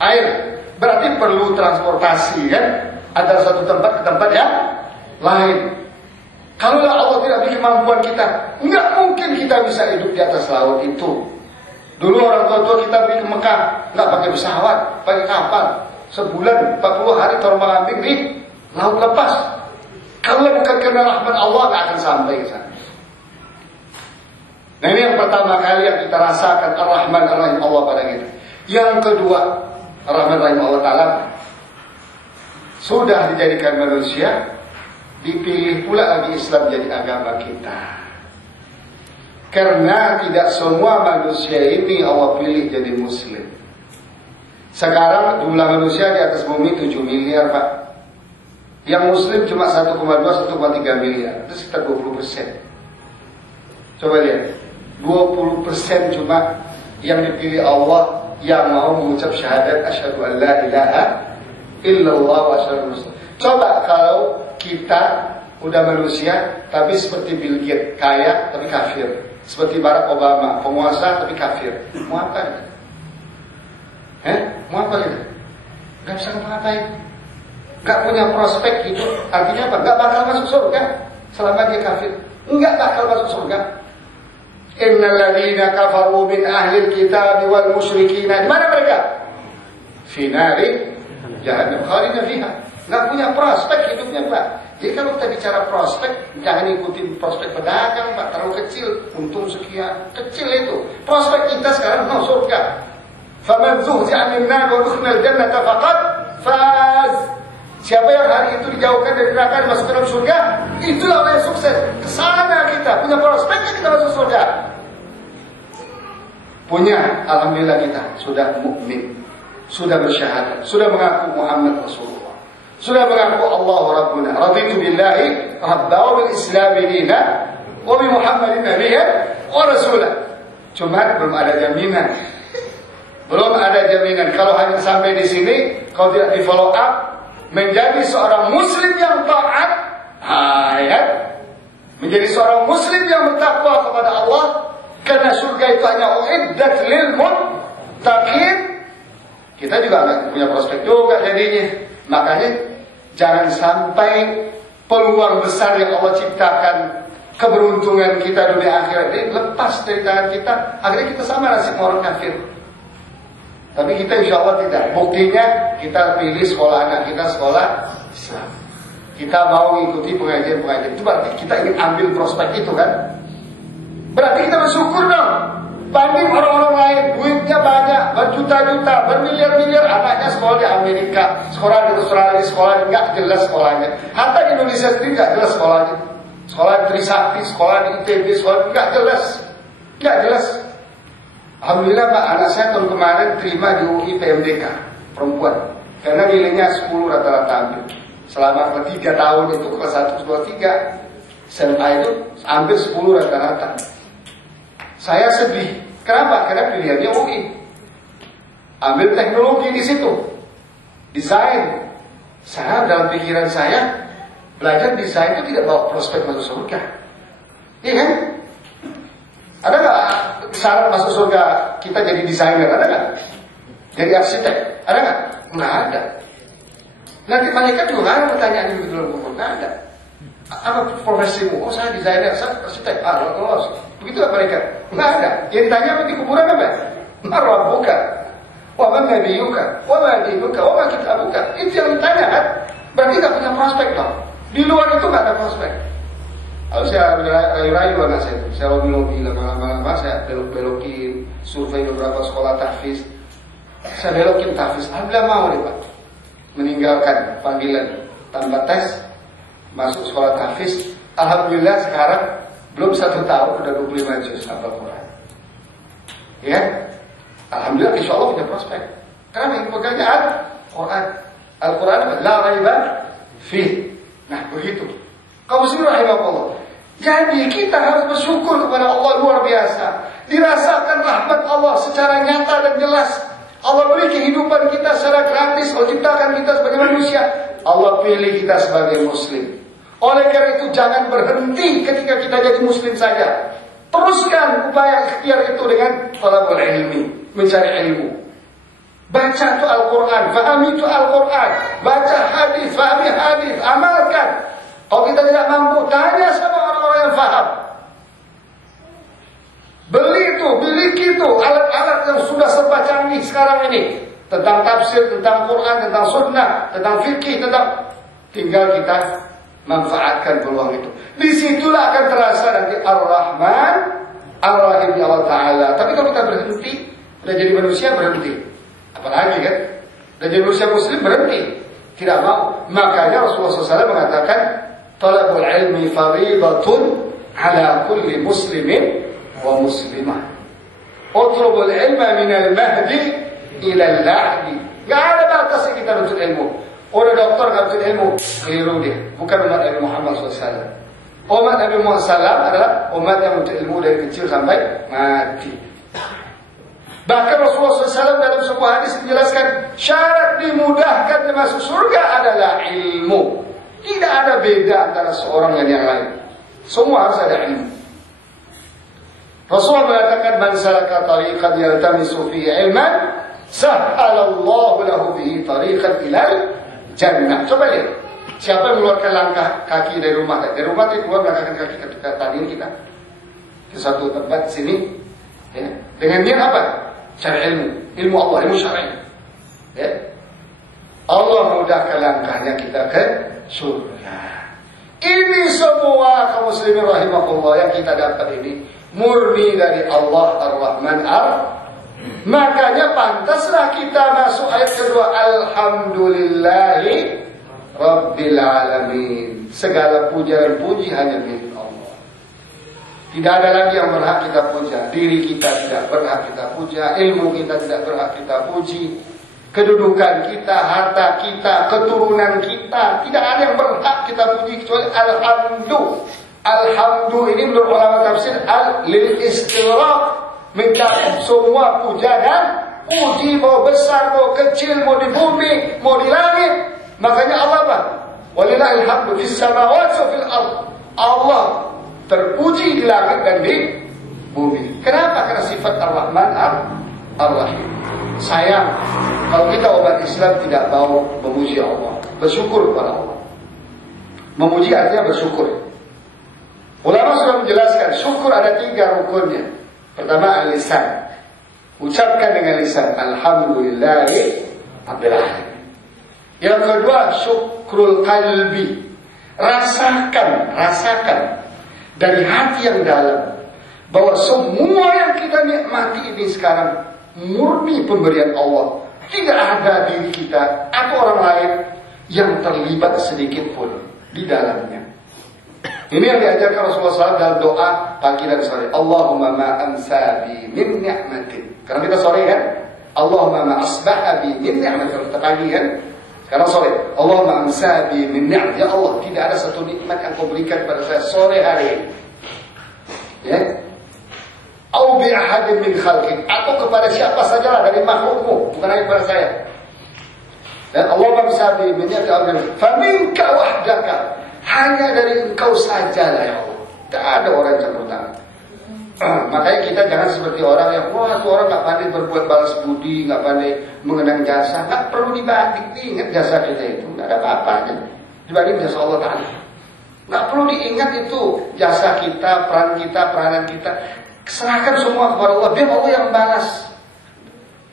air, berarti perlu transportasi kan, antara satu tempat ke tempat yang lain. Kalau Allah tidak beri kemampuan kita, nggak mungkin kita bisa hidup di atas laut itu. Dulu orang tua kita pergi ke Mekah, nggak pakai pesawat, pakai kapal, sebulan 40 hari terombang ambing di laut lepas. Kalau bukan karena rahmat Allah, nggak akan sampai ke sana. Nah, ini yang pertama kali yang kita rasakan Ar-Rahman Ar-Rahim Allah pada kita. Yang kedua, Ar-Rahman Ar-Rahim Allah Ta'ala sudah dijadikan manusia, dipilih pula lagi Islam jadi agama kita. Karena tidak semua manusia ini Allah pilih jadi muslim. Sekarang jumlah manusia di atas bumi 7 miliar, Pak. Yang muslim cuma 1,2-1,3 miliar. Itu sekitar 20%. Coba lihat, 20% cuma yang dipilih Allah yang mau mengucap syahadat asyhadu an la ilaha illallah wa asyhadu anna. Coba kalau kita udah manusia tapi seperti Bill Gates, kaya tapi kafir, seperti Barack Obama, penguasa tapi kafir, mau apa kita? Mau apa kita? Gak bisa ngapa-ngapain, gak punya prospek hidup. Artinya apa? Gak bakal masuk surga selama dia kafir. Enggak bakal masuk surga. Innal ladzina kafaru min ahlil kitab wal musyrikin, di mana mereka? Fi nari jahannam khalidina fiha. Enggak punya prospek hidupnya, Pak. Jadi kalau kita bicara prospek, jangan ikutin prospek pedagang, Pak, terlalu kecil, untung sekian, kecil itu. Prospek kita sekarang mau surga. Faman zuhzi'a 'anil nar wa udkhila al-jannata faqad faz. Siapa yang hari itu dijauhkan dari neraka dan masuk ke dalam surga, itulah orang yang sukses. Kesana kita punya prospeknya, kita masuk surga. Punya, alhamdulillah kita sudah mukmin, sudah bersyahadat, sudah mengaku Muhammad Rasulullah, sudah mengaku Allah Rabbuna. Raditu billahi rabba wa bil Islam dina wa bi Muhammadin nabiyyan wa rasulah. Cuma belum ada jaminan. Belum ada jaminan. Kalau hanya sampai di sini, kalau tidak di follow up menjadi seorang muslim yang taat, menjadi seorang muslim yang bertakwa kepada Allah, karena surga itu hanya uiddat lil muttaqin. Kita juga nggak punya prospek juga jadinya. Makanya jangan sampai peluang besar yang Allah ciptakan, keberuntungan kita dunia akhirat ini lepas dari tangan kita. Akhirnya kita sama nasib orang kafir. Tapi kita insya Allah tidak. Buktinya kita pilih sekolah anak kita sekolah Islam. Kita mau mengikuti pengajian-pengajian. Itu berarti kita ingin ambil prospek itu kan. Berarti kita bersyukur dong. Banding orang-orang lain, duitnya banyak, berjuta-juta, bermiliar-miliar, anaknya sekolah di Amerika, sekolah di Australia, sekolah nggak jelas sekolahnya. Hatta di Indonesia sendiri nggak jelas sekolahnya. Sekolah di Trisakti, sekolah di ITB, sekolah nggak jelas, nggak jelas. Alhamdulillah Pak, anak saya tahun kemarin terima di UI PMDK perempuan, karena nilainya 10 rata-rata ambil. Selama 3 tahun itu kelas 1, 2, 3 SMA itu ambil 10 rata-rata. Saya sedih. Kenapa? Karena pilihannya UI. Ambil teknologi di situ, desain, Saya dalam pikiran saya belajar desain itu tidak bawa prospek masuk surga. Iya kan? Ada nggak syarat masuk surga kita jadi desainer? Ada nggak? Jadi arsitek? Ada nggak? Nggak ada. Nanti malaikat juga nggak ada pertanyaan itu dalam buku. Nggak ada. Apa profesimu? Oh saya desainer, saya arsitek. Lolos. Begitu nggak malaikat? Nggak ada. Yang ditanya di kuburan apa? Marabuka, wa ma nabiyuka, wa ma dinuka, wa ma kitabuka. Itu yang ditanya kan? Berarti nggak punya prospek dong. Di luar itu nggak ada prospek. Lalu saya rayu-rayu anak saya lobby lama-lama saya belok-belokin survei beberapa sekolah tahfiz. Saya belokin tahfiz, alhamdulillah mau deh Pak meninggalkan panggilan tanpa tes masuk sekolah tahfiz. Alhamdulillah sekarang belum 1 tahun udah 25 juz Al-Quran. Ya, alhamdulillah insya Allah punya prospek. Karena yang pegangnya Al-Quran. Al-Quran la raiba fih. Nah begitu. Kaum muslimin rahimakumullah. Jadi kita harus bersyukur kepada Allah luar biasa. Dirasakan rahmat Allah secara nyata dan jelas. Allah beri kehidupan kita secara gratis. Allah ciptakan kita sebagai manusia. Allah pilih kita sebagai muslim. Oleh karena itu jangan berhenti ketika kita jadi muslim saja. Teruskan upaya ikhtiar itu dengan thalabul ilmi, mencari ilmu. Baca itu Al-Quran, fahami itu Al-Quran. Baca hadis, fahami hadis, amalkan. Kalau kita tidak mampu, tanya sama orang-orang yang faham. Beli itu, miliki itu, alat-alat yang sudah serba canggih sekarang ini. Tentang tafsir, tentang Quran, tentang sunnah, tentang fikih, tentang... Tinggal kita manfaatkan peluang itu. Disitulah akan terasa nanti Ar-Rahman, Ar-Rahim ya Allah Ta'ala. Tapi kalau kita berhenti, udah jadi manusia berhenti. Apalagi kan? Udah jadi manusia muslim berhenti. Tidak mau. Makanya Rasulullah SAW mengatakan, talabul ilmi faridatun ala kulli muslimin wa muslimah. Utlubul ilma minal mahdi ilal lahdi. Gak ada batasnya kita nuntut ilmu. Orang dokter gak nuntut ilmu, keliru dia. Bukan umat Nabi Muhammad SAW. Umat Nabi Muhammad SAW adalah umat yang nuntut ilmu dari kecil sampai mati. Bahkan Rasulullah SAW dalam sebuah hadis menjelaskan syarat dimudahkan masuk surga adalah ilmu. Tidak ada beda antara seorang dan yang lain. Semua harus ada ilmu. Rasulullah mengatakan man salaka tariqan yaltamisu fihi ilman sahhalallahu lahu bihi tariqan ilal jannah. Coba lihat. Siapa yang mengeluarkan langkah kaki dari rumah? Dari rumah itu keluar melangkahkan kaki ke tadi kita ke satu tempat sini. Ya. Dengan niat apa? Cari ilmu. Ilmu Allah, ilmu syar'i. Ya. Allah mudahkan langkahnya kita ke surga. Ini semua kaum muslimin rahimahullah yang kita dapat ini murni dari Allah Ar-Rahman Makanya pantaslah kita masuk ayat kedua, alhamdulillahi rabbil alamin. Segala puja dan puji hanya milik Allah. Tidak ada lagi yang berhak kita puja. Diri kita tidak berhak kita puja, ilmu kita tidak berhak kita puji, kedudukan kita, harta kita, keturunan kita, tidak ada yang berhak kita puji kecuali alhamdulillah. Alhamdulillah ini menurut ulama tafsir lil istighraq, mencakup semua puja dan puji, mau besar, mau kecil, mau di bumi, mau di langit. Makanya Allah apa? Walillahil hamdu fis samawati wa fil ardh. Allah terpuji di langit dan di bumi. Kenapa? Karena sifat Ar-Rahman Ar-Rahim. Sayang kalau kita umat Islam tidak mau memuji Allah, bersyukur kepada Allah. Memuji artinya bersyukur. Ulama sudah menjelaskan syukur ada 3 rukunnya. Pertama al-lisan. Ucapkan dengan lisan alhamdulillahi rabbil alamin. Yang kedua syukrul qalbi. Rasakan dari hati yang dalam bahwa semua yang kita nikmati ini sekarang murni pemberian Allah. Tidak ada diri kita atau orang lain yang terlibat sedikit pun di dalamnya. Ini yang diajarkan Rasulullah SAW dalam doa pagi dan sore. Allahumma ma amsabi min ni'matin. Karena kita sore kan. Allahumma ma asbahabi min ni'matin. Kalau kita pagi kan. Karena sore. Allahumma amsabi min ni'matin. Ya Allah, tidak ada satu nikmat yang kau berikan kepada saya sore hari ini. Ya. Au bi ahadin min khalqik. Atau kepada siapa saja dari makhlukmu. Bukan hanya kepada saya. Dan Allah bersabi menyatakan, "Faminka wahdaka." Hanya dari engkau sajalah ya Allah. Tidak ada orang campur tangan. Makanya kita jangan seperti orang yang, wah itu orang nggak pandai berbuat balas budi, nggak pandai mengenang jasa. Nggak perlu dibanding, diingat jasa kita itu. Nggak ada apa-apanya dibanding jasa Allah Ta'ala. Nggak perlu diingat itu jasa kita, peranan kita. Serahkan semua kepada Allah, biar Allah yang balas.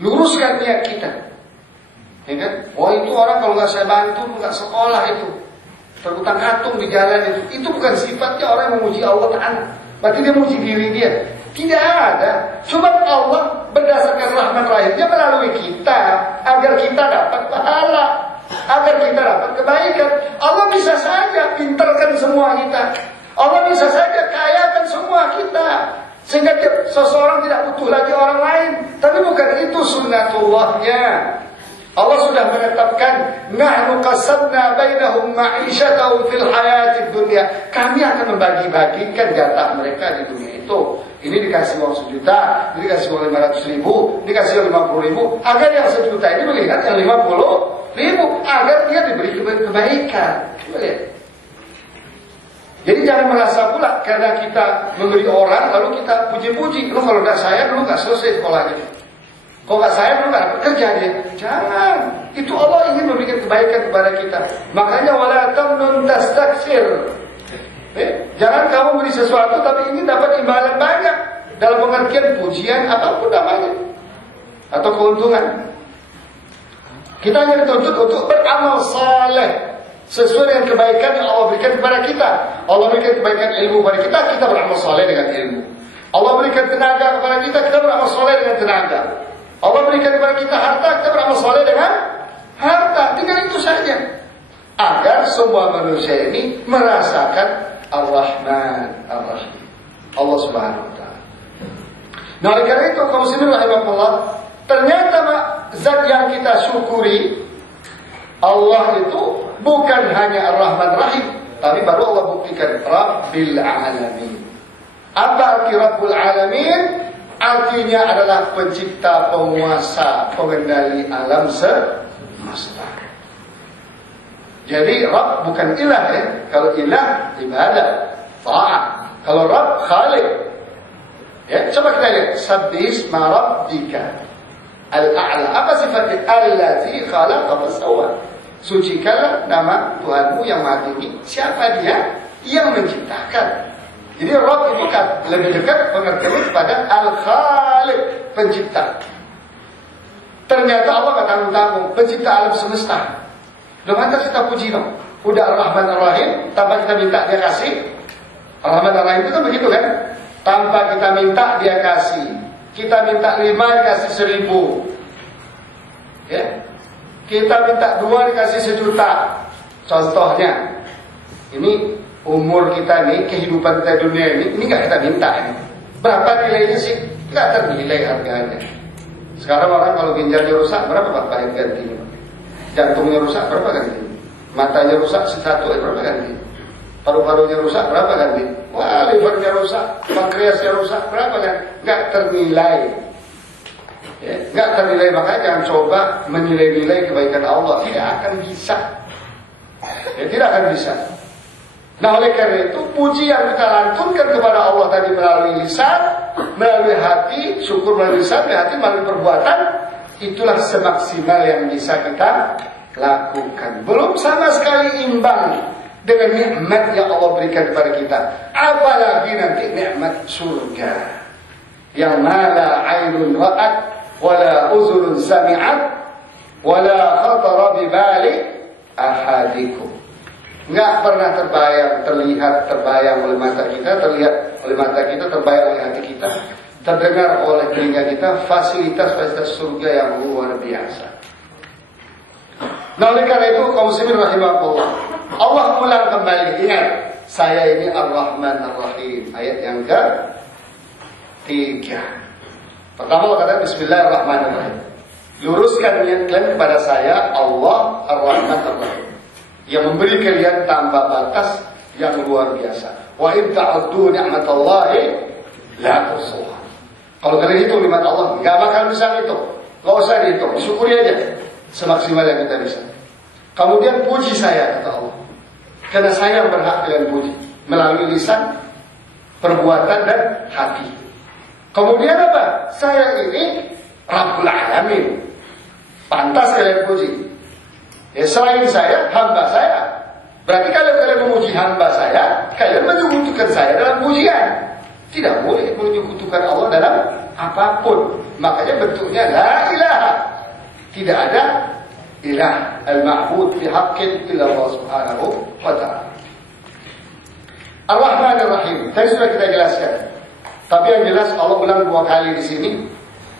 Luruskan niat kita. Ya kan? Oh itu orang kalau nggak saya bantu, nggak sekolah itu, terutang-atung di jalan itu bukan sifatnya orang yang memuji Allah Ta'ala. Berarti dia memuji diri dia. Tidak ada. Cuma Allah berdasarkan rahmat rahimnya melalui kita, agar kita dapat pahala, agar kita dapat kebaikan. Allah bisa saja pintarkan semua kita, Allah bisa saja kayakan semua kita, sehingga seseorang tidak butuh lagi orang lain. Tapi bukan itu sunnatullahnya. Allah sudah menetapkan, nahnu qasamna bainahum ma'isyatahum fil hayatid dunya. Kami akan membagi-bagikan jatah mereka di dunia itu. Ini dikasih uang 1 juta, ini dikasih uang 500.000, dikasih uang 50.000, agar yang 1 juta ini melihat yang 50.000, agar dia diberi kebaikan. Jadi jangan merasa pula karena kita memberi orang lalu kita puji-puji. Lu kalau nggak saya dulu nggak selesai sekolahnya. Kalau nggak saya dulu nggak bekerja dia. Jangan. Itu Allah ingin memberikan kebaikan kepada kita. Makanya wala tamnun tastaksir. Jangan kamu beri sesuatu tapi ingin dapat imbalan banyak. Dalam pengertian pujian apapun namanya. Atau keuntungan. Kita hanya dituntut untuk beramal saleh sesuai dengan kebaikan yang Allah berikan kepada kita. Allah berikan kebaikan ilmu kepada kita, kita beramal saleh dengan ilmu. Allah berikan tenaga kepada kita beramal saleh dengan tenaga. Allah berikan kepada kita harta, kita beramal saleh dengan harta. Tinggal itu saja. Agar semua manusia ini merasakan Ar-Rahman Ar-Rahim, Allah Subhanahu wa Ta'ala. Nah, oleh karena itu kaum muslimin rahimahullah, ternyata zat yang kita syukuri Allah itu bukan hanya Ar-Rahman Ar-Rahim, tapi baru Allah buktikan Rabbil Alamin. Apa arti Rabbul Alamin? Artinya adalah pencipta, penguasa, pengendali alam semesta. Jadi Rabb bukan ilah ya. Kalau ilah ibadah, ta'at. Kalau Rabb khaliq. Ya, coba kita lihat. Sabbisma rabbika al-a'la. Apa sifatnya? Allazi khalaqa fasawwa. Sucikanlah nama Tuhanmu yang Maha Tinggi. Siapa dia? Yang menciptakan. Jadi Rabb itu kan lebih dekat pengertian kepada Al-Khaliq, pencipta. Ternyata Allah gak tanggung-tanggung, pencipta alam semesta. Belum ada kita puji dong. Udah Ar-Rahman Ar-Rahim, tanpa kita minta dia kasih. Ar-Rahman Ar-Rahim itu kan begitu kan? Tanpa kita minta dia kasih. Kita minta 5 dikasih 1.000. Ya. Kita minta 2 dikasih 1 juta. Contohnya, ini umur kita nih, kehidupan kita dunia ini gak kita minta ini. Berapa nilainya sih? Gak ternilai harganya. Sekarang orang kalau ginjalnya rusak, berapa Pak yang gantinya? Jantungnya rusak, berapa ganti? Matanya rusak, 1, berapa ganti? Paru-parunya rusak, berapa ganti? Wah, livernya rusak, pankreasnya rusak, berapa ganti? Gak ternilai. Ya, gak ternilai, makanya jangan coba menilai-nilai kebaikan Allah. Tidak akan bisa. Ya, tidak akan bisa. Nah, oleh karena itu puji yang kita lantunkan kepada Allah tadi melalui lisan, melalui hati, syukur melalui lisan, melalui hati, melalui perbuatan, itulah semaksimal yang bisa kita lakukan. Belum sama sekali imbang dengan nikmat yang Allah berikan kepada kita. Apalagi nanti nikmat surga yang la ainun ra'at wala uzunun sami'at wala khatara bi bali ahadikum. Nggak pernah terlihat terbayang oleh mata kita, terlihat oleh mata kita, terbayang oleh hati kita, terdengar oleh telinga kita, fasilitas surga yang luar biasa. Nah, oleh karena itu kaum muslimin rahimahullah, Allah ulang kembali, ingat, saya ini Ar-Rahman Ar-Rahim, ayat yang ke-3. Pertama Allah kata Bismillahirrahmanirrahim, luruskan niat kalian kepada saya Allah Ar-Rahman Ar-Rahim, yang memberi kalian tanpa batas yang luar biasa. Wa in ta'uddu ni'matallahi la tuhsuha. Kalau kalian hitung nikmat Allah, enggak bakal bisa hitung. Enggak usah dihitung, disyukuri aja. semaksimal yang kita bisa. Kemudian puji saya, kata Allah, karena saya yang berhak kalian puji melalui lisan, perbuatan dan hati. Kemudian apa? Saya ini Rabbul Alamin, pantas kalian puji. Ya, selain saya, hamba saya. Berarti kalau kalian memuji hamba saya, kalian menyekutukan saya dalam pujian. Tidak boleh menyekutukan Allah dalam apapun. Makanya bentuknya la ilaha. Tidak ada ilah al-ma'bud fi haqqin illa Allah subhanahu wa ta'ala. Ar-Rahman Ar-Rahim. Tadi sudah kita jelaskan. Tapi yang jelas Allah ulang 2 kali di sini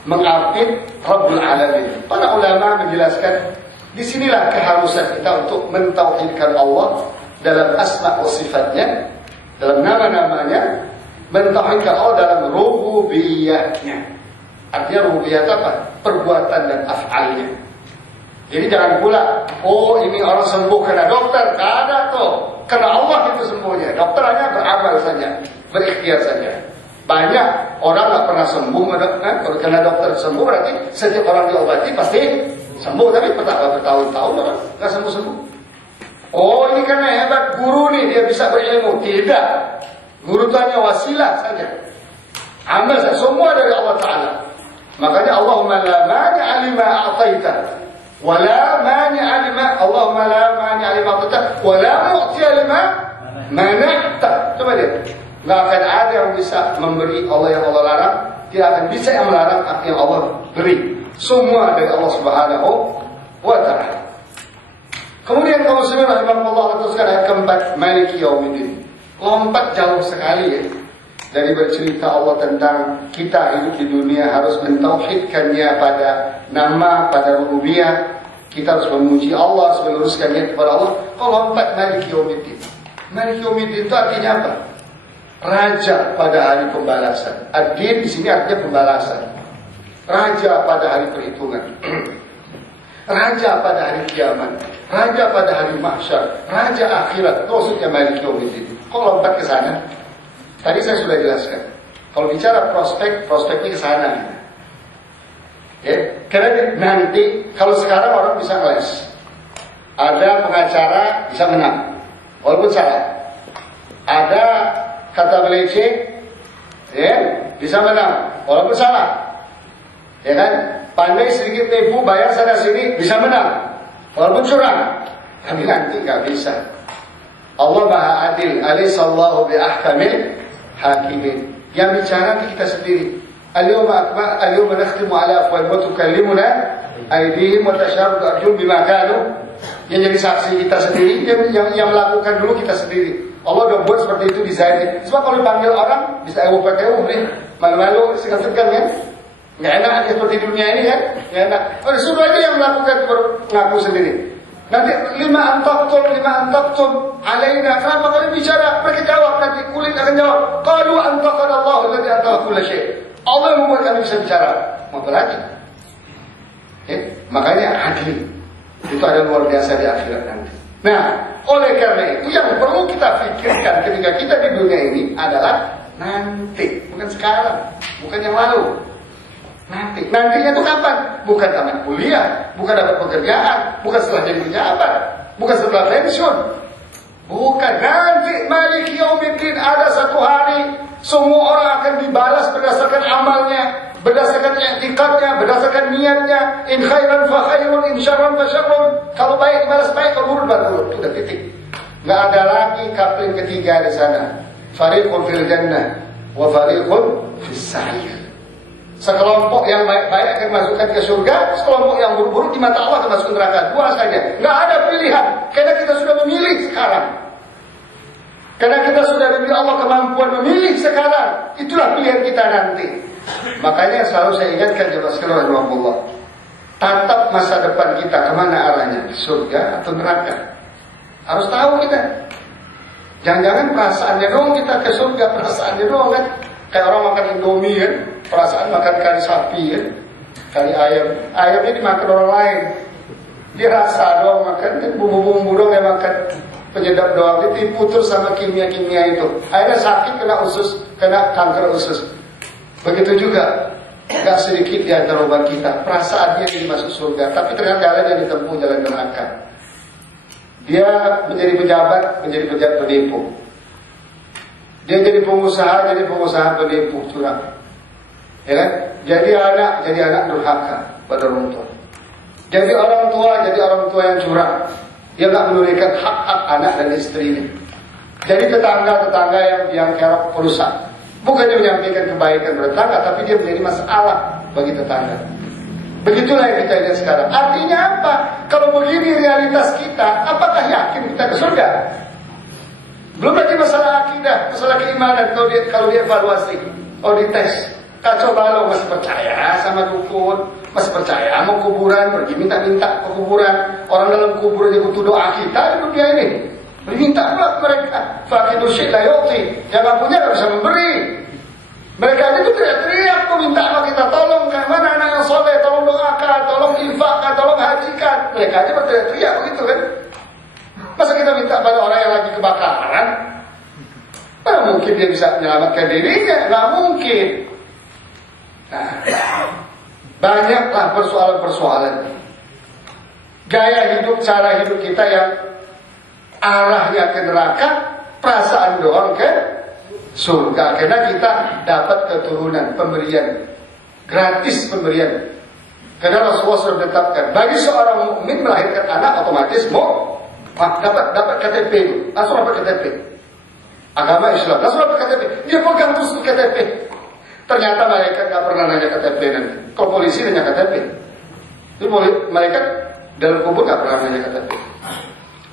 mengapit Rabbul Alamin. Para ulama menjelaskan disinilah keharusan kita untuk mentauhidkan Allah dalam asma wa sifatnya, dalam nama-namanya, mentauhidkan Allah dalam rububiyahnya. Artinya rububiyah apa? Perbuatan dan af'alnya. Jadi jangan pula, oh ini orang sembuh karena dokter. Tidak ada tuh. Karena Allah itu sembuhnya. Dokter hanya beramal saja, berikhtiar saja. Banyak orang nggak pernah sembuh, kan? Kalau karena dokter sembuh berarti setiap orang diobati pasti sembuh. Tapi bertahun-tahun orang nggak sembuh-sembuh. Oh ini karena hebat guru nih, dia bisa berilmu. Tidak. Guru itu hanya wasilah saja. Amal saja. Semua dari Allah Ta'ala. Makanya Allahumma la mani'a lima a'taita wa la mani'a lima, Allahumma la mani'a lima a'taita wa la mu'tiya lima mana'ta. Coba lihat. Nggak akan ada yang bisa memberi Allah yang Allah larang. Tidak akan bisa yang melarang apa yang Allah beri. Semua dari Allah Subhanahu wa Ta'ala. Kemudian kaum muslimin rahimahullah, teruskan ayat keempat, Maliki Yaumiddin. Lompat jauh sekali ya dari bercerita Allah tentang kita hidup di dunia harus mentauhidkannya pada nama, pada rububiyah. Kita harus memuji Allah, harus meluruskannya kepada Allah. Kalau lompat Maliki Yaumiddin. Maliki Yaumiddin itu artinya apa? Raja pada hari pembalasan. Ad-din di sini artinya pembalasan. Raja pada hari perhitungan. Raja pada hari kiamat. Raja pada hari mahsyar. Raja akhirat. Itu maksudnya Maliki Yaumiddin. Kok lompat ke sana? Tadi saya sudah jelaskan. Kalau bicara prospek, prospeknya ke sana. Ya, karena nanti kalau sekarang orang bisa ngeles. Ada pengacara bisa menang, walaupun salah. Ada kata meleceh, ya, bisa menang, walaupun salah. Ya kan? Pandai sedikit nipu, bayar sana sini, bisa menang, walaupun curang. Tapi nanti nggak bisa. Allah Maha Adil, Alaihissallahu bi'ahkamil hakimin. Yang bicara kita sendiri. Al-yawma nakhtimu ala afwahihim wa tukallimuna aydihim wa tashhadu arjuluhum bima kanu. Yang jadi saksi kita sendiri, yang melakukan dulu kita sendiri. Allah udah buat seperti itu desainnya. Sebab kalau dipanggil orang bisa ewo nih, malu-malu, segan-segan kan? Nggak enak aja seperti dunia ini kan? Nggak enak. Oh, disuruh aja yang melakukan ngaku sendiri. Nanti lima antaktum alaina. Kenapa kalian bicara? Mereka jawab, nanti kulit akan jawab. Qalu antaqana Allah alladhi antaqa kulla syai'. Allah yang membuat kami bisa bicara. Mau berarti. Makanya adil. Itu ada luar biasa di akhirat nanti. Nah, oleh karena itu yang perlu kita pikirkan ketika kita di dunia ini adalah nanti, bukan sekarang, bukan yang lalu. Nantinya itu kapan? Bukan tamat kuliah, bukan dapat pekerjaan, bukan setelah jadi pejabat, bukan setelah pensiun. Bukan, nanti Maliki Yaumiddin, ada satu hari semua orang akan dibalas berdasarkan amalnya, berdasarkan i'tikadnya, berdasarkan niatnya. In khairan fa khairun, in syarran fa syarrun. Kalau baik dibalas baik, kalau buruk dibalas buruk. Sudah titik. Nggak ada lagi kapling ketiga di sana. Fariqun fil jannah wa fariqun fis sa'ir. Sekelompok yang baik-baik akan masukkan ke surga, sekelompok yang buruk-buruk di mata Allah akan masuk neraka. Dua saja. Nggak ada pilihan. Karena kita sudah memilih sekarang. Karena kita sudah diberi Allah kemampuan memilih sekarang. Itulah pilihan kita nanti. Makanya selalu saya ingatkan jemaah sekalian rahimahullah. Tatap masa depan kita kemana arahnya? Surga atau neraka? Harus tahu kita. Jangan-jangan perasaannya doang kita ke surga, perasaannya doang kan. Kayak orang makan Indomie kan, perasaan makan kari sapi kan, kari ayam. Ayamnya dimakan orang lain. Dia rasa doang makan, kan bumbu-bumbu doang yang makan, penyedap doang. Dia tipu terus sama kimia-kimia itu. Akhirnya sakit, kena usus, kena kanker usus. Begitu juga Gak sedikit di antara umat kita perasaannya ingin masuk surga, tapi ternyata jalan yang ditempuh jalan neraka. Dia menjadi pejabat penipu. Dia jadi pengusaha penipu curang. Ya kan? Jadi anak durhaka pada orang tua. Jadi orang tua yang curang. Dia nggak menunaikan hak-hak anak dan istrinya. Jadi tetangga yang kerok perusak. Bukannya menyampaikan kebaikan bertetangga, tapi dia menjadi masalah bagi tetangga. Begitulah yang kita lihat sekarang. Artinya apa? Kalau begini realitas kita, apakah yakin kita ke surga? Belum lagi masalah akidah, masalah keimanan. Kalau dia evaluasi, kalau dites, kacau balau, masih percaya sama dukun, masih percaya mau kuburan, pergi minta-minta ke kuburan. Orang dalam kubur aja butuh doa kita di dunia ini. Minta pula mereka. Fakidur syekh la yu'ti. Yang gak punya gak bisa memberi. Mereka itu teriak-teriak meminta sama kita, tolong kan mana anak yang soleh, tolong doakan, tolong infakkan, tolong hajikan. Mereka aja berteriak-teriak begitu kan. Masa kita minta pada orang yang lagi kebakaran? Mana mungkin dia bisa menyelamatkan dirinya? Nggak mungkin. Nah, banyaklah persoalan-persoalan. Gaya hidup, cara hidup kita yang arahnya ke neraka, perasaan doang ke surga. Karena kita dapat keturunan, pemberian, gratis pemberian. Karena Rasulullah sudah menetapkan, bagi seorang mukmin melahirkan anak otomatis dapat KTP, langsung dapat KTP. Agama Islam, langsung dapat KTP. Dia pegang terus KTP. Ternyata malaikat nggak pernah nanya KTP nanti. Kalau polisi nanya KTP, itu malaikat dalam kubur nggak pernah nanya KTP.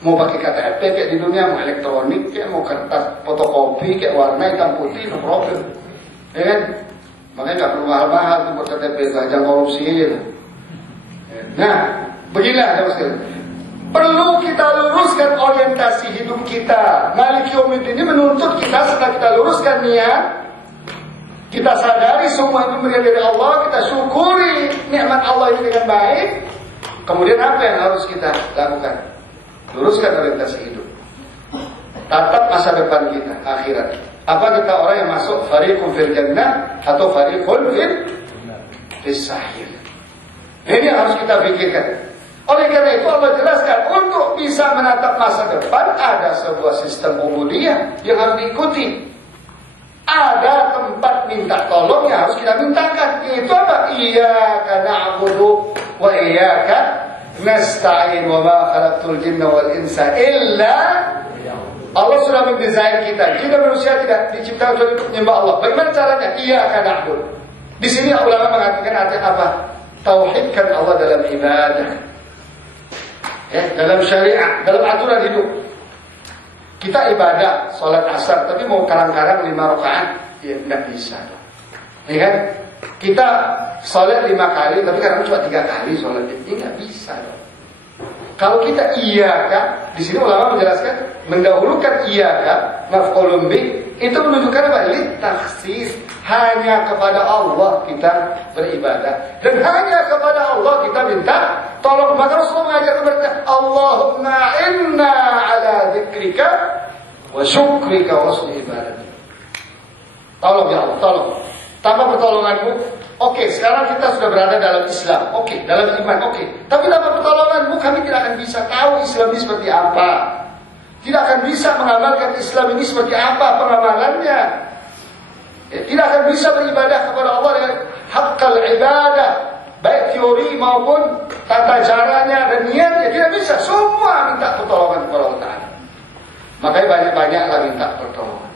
Mau pakai KTP kayak di dunia, mau elektronik, kayak mau kertas fotokopi, kayak warna hitam putih, no problem. Ya kan? Makanya nggak perlu mahal-mahal tuh buat KTP, jangan korupsi aja. Nah, beginilah saudara. Perlu kita luruskan orientasi hidup kita. Malik Yaumiddin ini menuntut kita setelah kita luruskan niat, kita sadari semua itu pemberian dari Allah, kita syukuri nikmat Allah ini dengan baik. Kemudian apa yang harus kita lakukan? Luruskan orientasi hidup. Tatap masa depan kita, akhirat. Apa kita orang yang masuk fariqun fil jannah atau fariqun fis sa'ir? Ini yang harus kita pikirkan. Oleh karena itu Allah jelaskan, untuk bisa menatap masa depan ada sebuah sistem ubudiyah yang harus diikuti. Ada tempat minta tolong yang harus kita mintakan. Itu apa? Iyyaka na'budu wa iyyaka nasta'in wa ma khalaqtul jinna wal insa illa. Allah sudah mendesain kita. Kita manusia tidak diciptakan untuk menyembah Allah. Bagaimana caranya? Iyyaka na'budu. Di sini ulama mengatakan artinya apa? Tauhidkan Allah dalam ibadah. Ya, dalam syariat, dalam aturan hidup. Kita ibadah, sholat asar, tapi mau karang-karang 5 rakaat, ya nggak bisa. Ya kan? Kita sholat 5 kali, tapi kadang cuma 3 kali sholat, ini nggak bisa. Kalau kita iyaka, di sini ulama menjelaskan, mendahulukan iyaka, maf'ulun bih, itu menunjukkan apa? Takhsis, hanya kepada Allah kita beribadah, dan hanya kepada Allah kita minta tolong. Maka Rasulullah mengajarkan mereka, Allahumma inna ala dzikrika wa syukrika wa husni ibadatik. Tolong ya Allah, tolong. Tanpa pertolonganmu, oke, sekarang kita sudah berada dalam Islam, oke, dalam iman, oke. Tapi tanpa pertolonganmu kami tidak akan bisa tahu Islam ini seperti apa. Tidak akan bisa mengamalkan Islam ini seperti apa pengamalannya. Ya, tidak akan bisa beribadah kepada Allah dengan haqqal ibadah, baik teori maupun tata caranya dan niatnya. Tidak bisa, semua minta pertolongan kepada Allah Ta'ala. Makanya banyak-banyaklah minta pertolongan.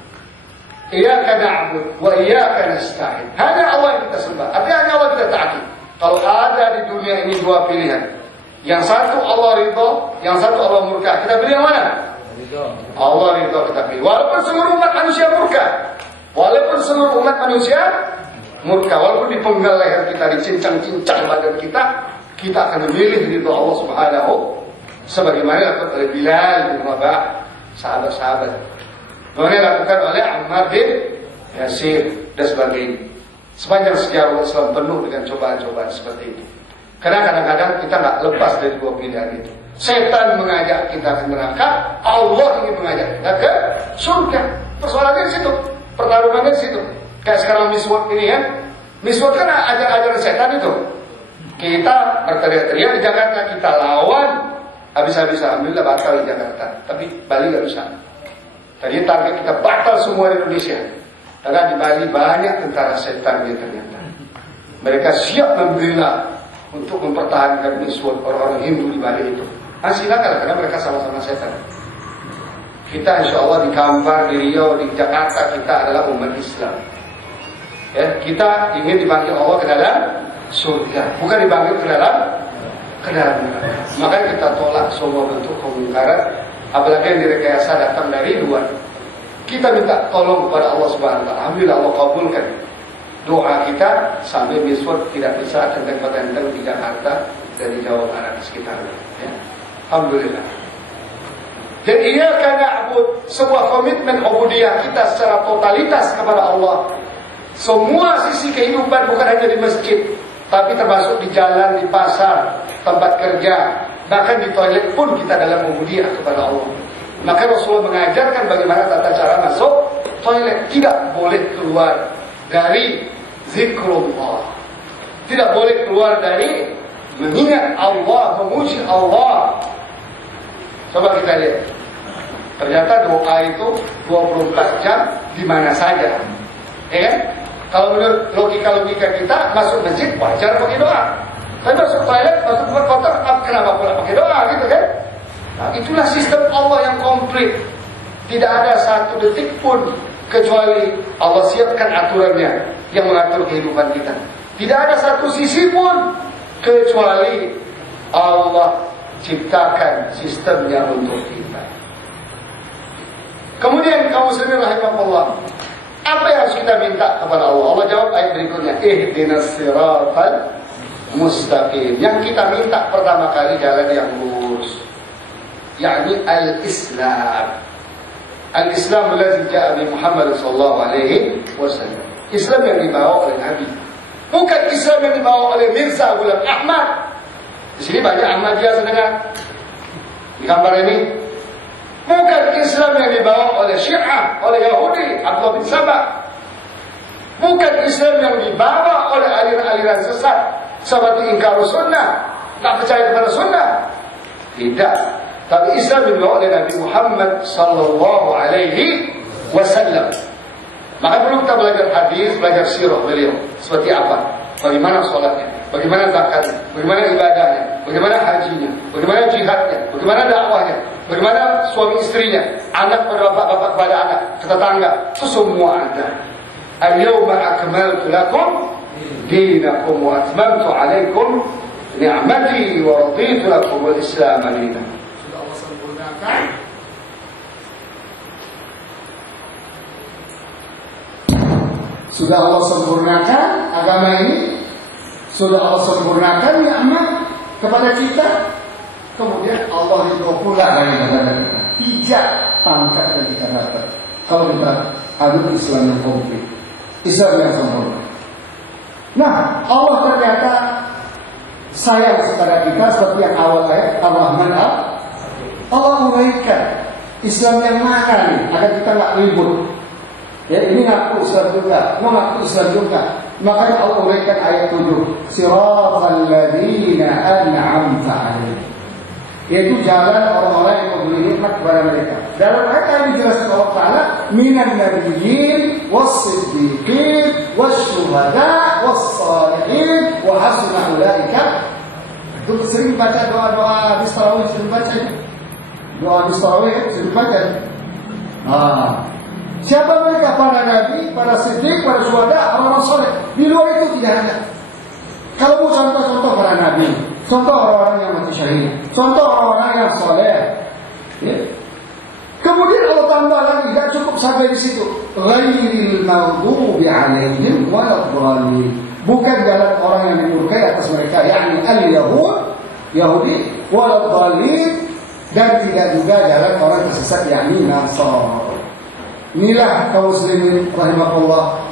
Iyyaka na'budu wa iyyaka nasta'in. Hanya Allah yang kita sembah. Artinya hanya Allah kita taati. Kalau ada di dunia ini 2 pilihan, yang satu Allah ridho, yang satu Allah murka, kita pilih yang mana? Allah ridho kita pilih. Walaupun seluruh umat manusia murka, walaupun seluruh umat manusia murka, walaupun dipenggal leher kita, dicincang-cincang badan kita akan memilih ridho Allah Subhanahu. Sebagaimana dilakukan oleh Bilal bin Rabah, sahabat-sahabat. Kemudian dilakukan oleh Ammar bin Yasir dan sebagainya. Sepanjang sejarah Islam penuh dengan cobaan-cobaan seperti itu. Karena kadang-kadang kita nggak lepas dari 2 pilihan itu. Setan mengajak kita ke neraka, Allah ingin mengajak kita ke surga. Persoalannya di situ, pertarungannya di situ. Kayak sekarang Miss World ini ya, Miswak kan ajaran setan itu. Kita berteriak-teriak di Jakarta, kita lawan, habis-habisan alhamdulillah batal di Jakarta, tapi Bali nggak bisa. Tadi target kita batal semua di Indonesia, karena di Bali banyak tentara setannya ternyata. Mereka siap membela untuk mempertahankan miswak orang-orang Hindu di Bali itu. Silakan, karena mereka sama-sama setan. Kita insya Allah di Kampar, di Riau, di Jakarta, kita adalah umat Islam. Ya, kita ingin dipanggil Allah ke dalam surga, bukan dipanggil ke dalam neraka. Makanya kita tolak semua bentuk kemungkaran, apalagi yang direkayasa datang dari luar. Kita minta tolong kepada Allah Subhanahu wa taala. Alhamdulillah Allah kabulkan doa kita sampai miswak tidak bisa tentang-tentang di Jakarta dan di Jawa Barat sekitarnya. Ya. Alhamdulillah. Dan ia karena sebuah komitmen ubudiyah kita secara totalitas kepada Allah. Semua sisi kehidupan bukan hanya di masjid, tapi termasuk di jalan, di pasar, tempat kerja, bahkan di toilet pun kita dalam ubudiyah kepada Allah. Maka Rasulullah mengajarkan bagaimana tata cara masuk toilet. Tidak boleh keluar dari zikrullah, tidak boleh keluar dari mengingat Allah, memuji Allah. Coba kita lihat, ternyata doa itu 24 jam di mana saja, ya kan? Kalau menurut logika kita, masuk masjid wajar pakai doa. Tapi masuk toilet, masuk tempat kotor, kenapa pula pakai doa gitu kan? Nah, itulah sistem Allah yang komplit. Tidak ada satu detik pun kecuali Allah siapkan aturannya yang mengatur kehidupan kita. Tidak ada satu sisi pun kecuali Allah ciptakan sistemnya untuk kita. Kemudian kaum muslimin rahimahullah, apa yang harus kita minta kepada Allah? Allah jawab ayat berikutnya, ihdinas siratal mustaqim. Yang kita minta pertama kali jalan yang lurus, yakni al-Islam. Al-Islam alladzi ja'a bi Muhammad sallallahu alaihi wasallam. Islam yang dibawa oleh Nabi. Bukan Islam yang dibawa oleh Mirza Ghulam Ahmad. Di sini banyak Ahmadiyah sedang di gambar ini. Bukan Islam yang dibawa oleh Syiah, oleh Yahudi, Abdullah bin Sabah. Bukan Islam yang dibawa oleh aliran-aliran sesat seperti ingkarus sunnah, tak percaya kepada sunnah. Tidak. Tapi Islam yang dibawa oleh Nabi Muhammad sallallahu alaihi wasallam. Maka perlu kita belajar hadis, belajar sirah beliau. Seperti apa? Bagaimana sholatnya, bagaimana zakatnya, bagaimana ibadahnya, bagaimana hajinya, bagaimana jihadnya, bagaimana dakwahnya, bagaimana suami istrinya, anak pada bapak kepada anak, tetangga, itu semua ada. Al-yawma akmaltu lakum dinakum wa atmamtu alaikum ni'mati wa raditu lakum al-Islam dinan. Sudah Allah sempurnakan. Sudah Allah sempurnakan agama ini, sudah Allah sempurnakan nikmat kepada kita. Kemudian Allah ridho pula dari kepada kita. Pijak pangkat dan kita dapat kalau kita aduk Islam yang komplit, Islam yang sempurna. Nah, Allah ternyata sayang kepada kita seperti yang awal ayat Ar-Rahman Allah uraikan Islam yang mana nih agar kita nggak ribut. Ya, ini ngaku Islam juga, mau ngaku Islam juga. Makanya Allah uraikan ayat 7, Siratal ladzina an'amta 'alaihim. Yaitu jalan orang-orang yang memberi nikmat kepada mereka. Dalam ayat ini dijelaskan Allah Ta'ala, minan nabiyyin was-siddiqin wasyuhada was-shalihin wa hasuna ulaika. Itu sering baca doa-doa habis tarawih, sering baca itu. Doa habis tarawih sering baca. Siapa mereka? Para nabi, para siddiq, para syuhada, orang-orang soleh. Di luar itu tidak ada. Kalau mau contoh-contoh para nabi, contoh orang-orang yang mati syahid, contoh orang-orang yang soleh. Ya. Kemudian Allah tambah lagi, tidak cukup sampai di situ. Ghairil maghdubi 'alaihim waladhdallin. Bukan jalan orang yang dimurkai atas mereka, yakni al-Yahud, Yahudi, waladhdallin, dan tidak juga jalan orang tersesat, yakni Nasara. Inilah kaum muslimin rahimahullah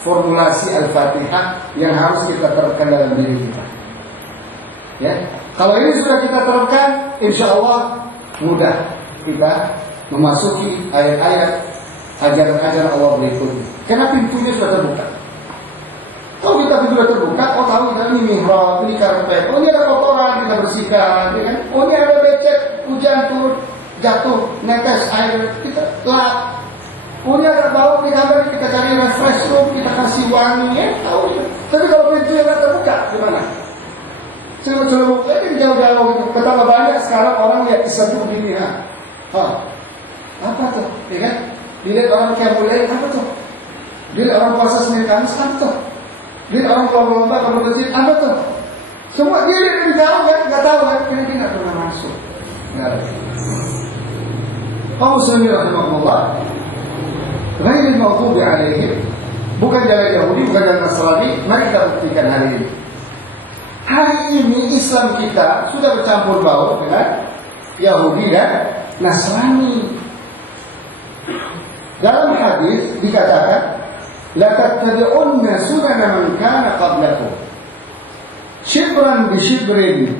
formulasi Al-Fatihah yang harus kita terapkan dalam diri kita. Ya, kalau ini sudah kita terapkan, insya Allah mudah kita memasuki ayat-ayat ajaran-ajaran Allah berikutnya. Karena pintunya sudah terbuka. Kalau kita sudah terbuka, oh tahu kita ini mihrab, ini karpet, oh ini ada kotoran kita bersihkan, ya kan? Oh ini ada becek, hujan turun, jatuh, netes air, kita lap. Oh ini ada bau di kamar, kita cari refresh room, kita kasih wangi, ya tahu ya. Tapi kalau pintu yang tidak terbuka, gimana? Celuk-celuk, ini jauh-jauh gitu. Betapa banyak sekarang orang lihat Islam itu begini, ha? Apa tuh? Ya kan? Dilihat orang kayak mulai, apa tuh? Dilihat orang puasa Senin Kamis, apa tuh? Dilihat orang lomba kalau masjid, apa tuh? Semua dia lihat dari jauh kan, nggak tahu kan? Karena dia nggak pernah masuk. Kaum muslimin rahimahullah, ghairil maghdubi alaihim, bukan jalan Yahudi, bukan jalan Nasrani. Mari kita buktikan hari ini. Hari ini Islam kita sudah bercampur baur dengan Yahudi dan Nasrani. Dalam hadis dikatakan, la tattabi'unna sunana man kana qablakum shibran bi shibrin.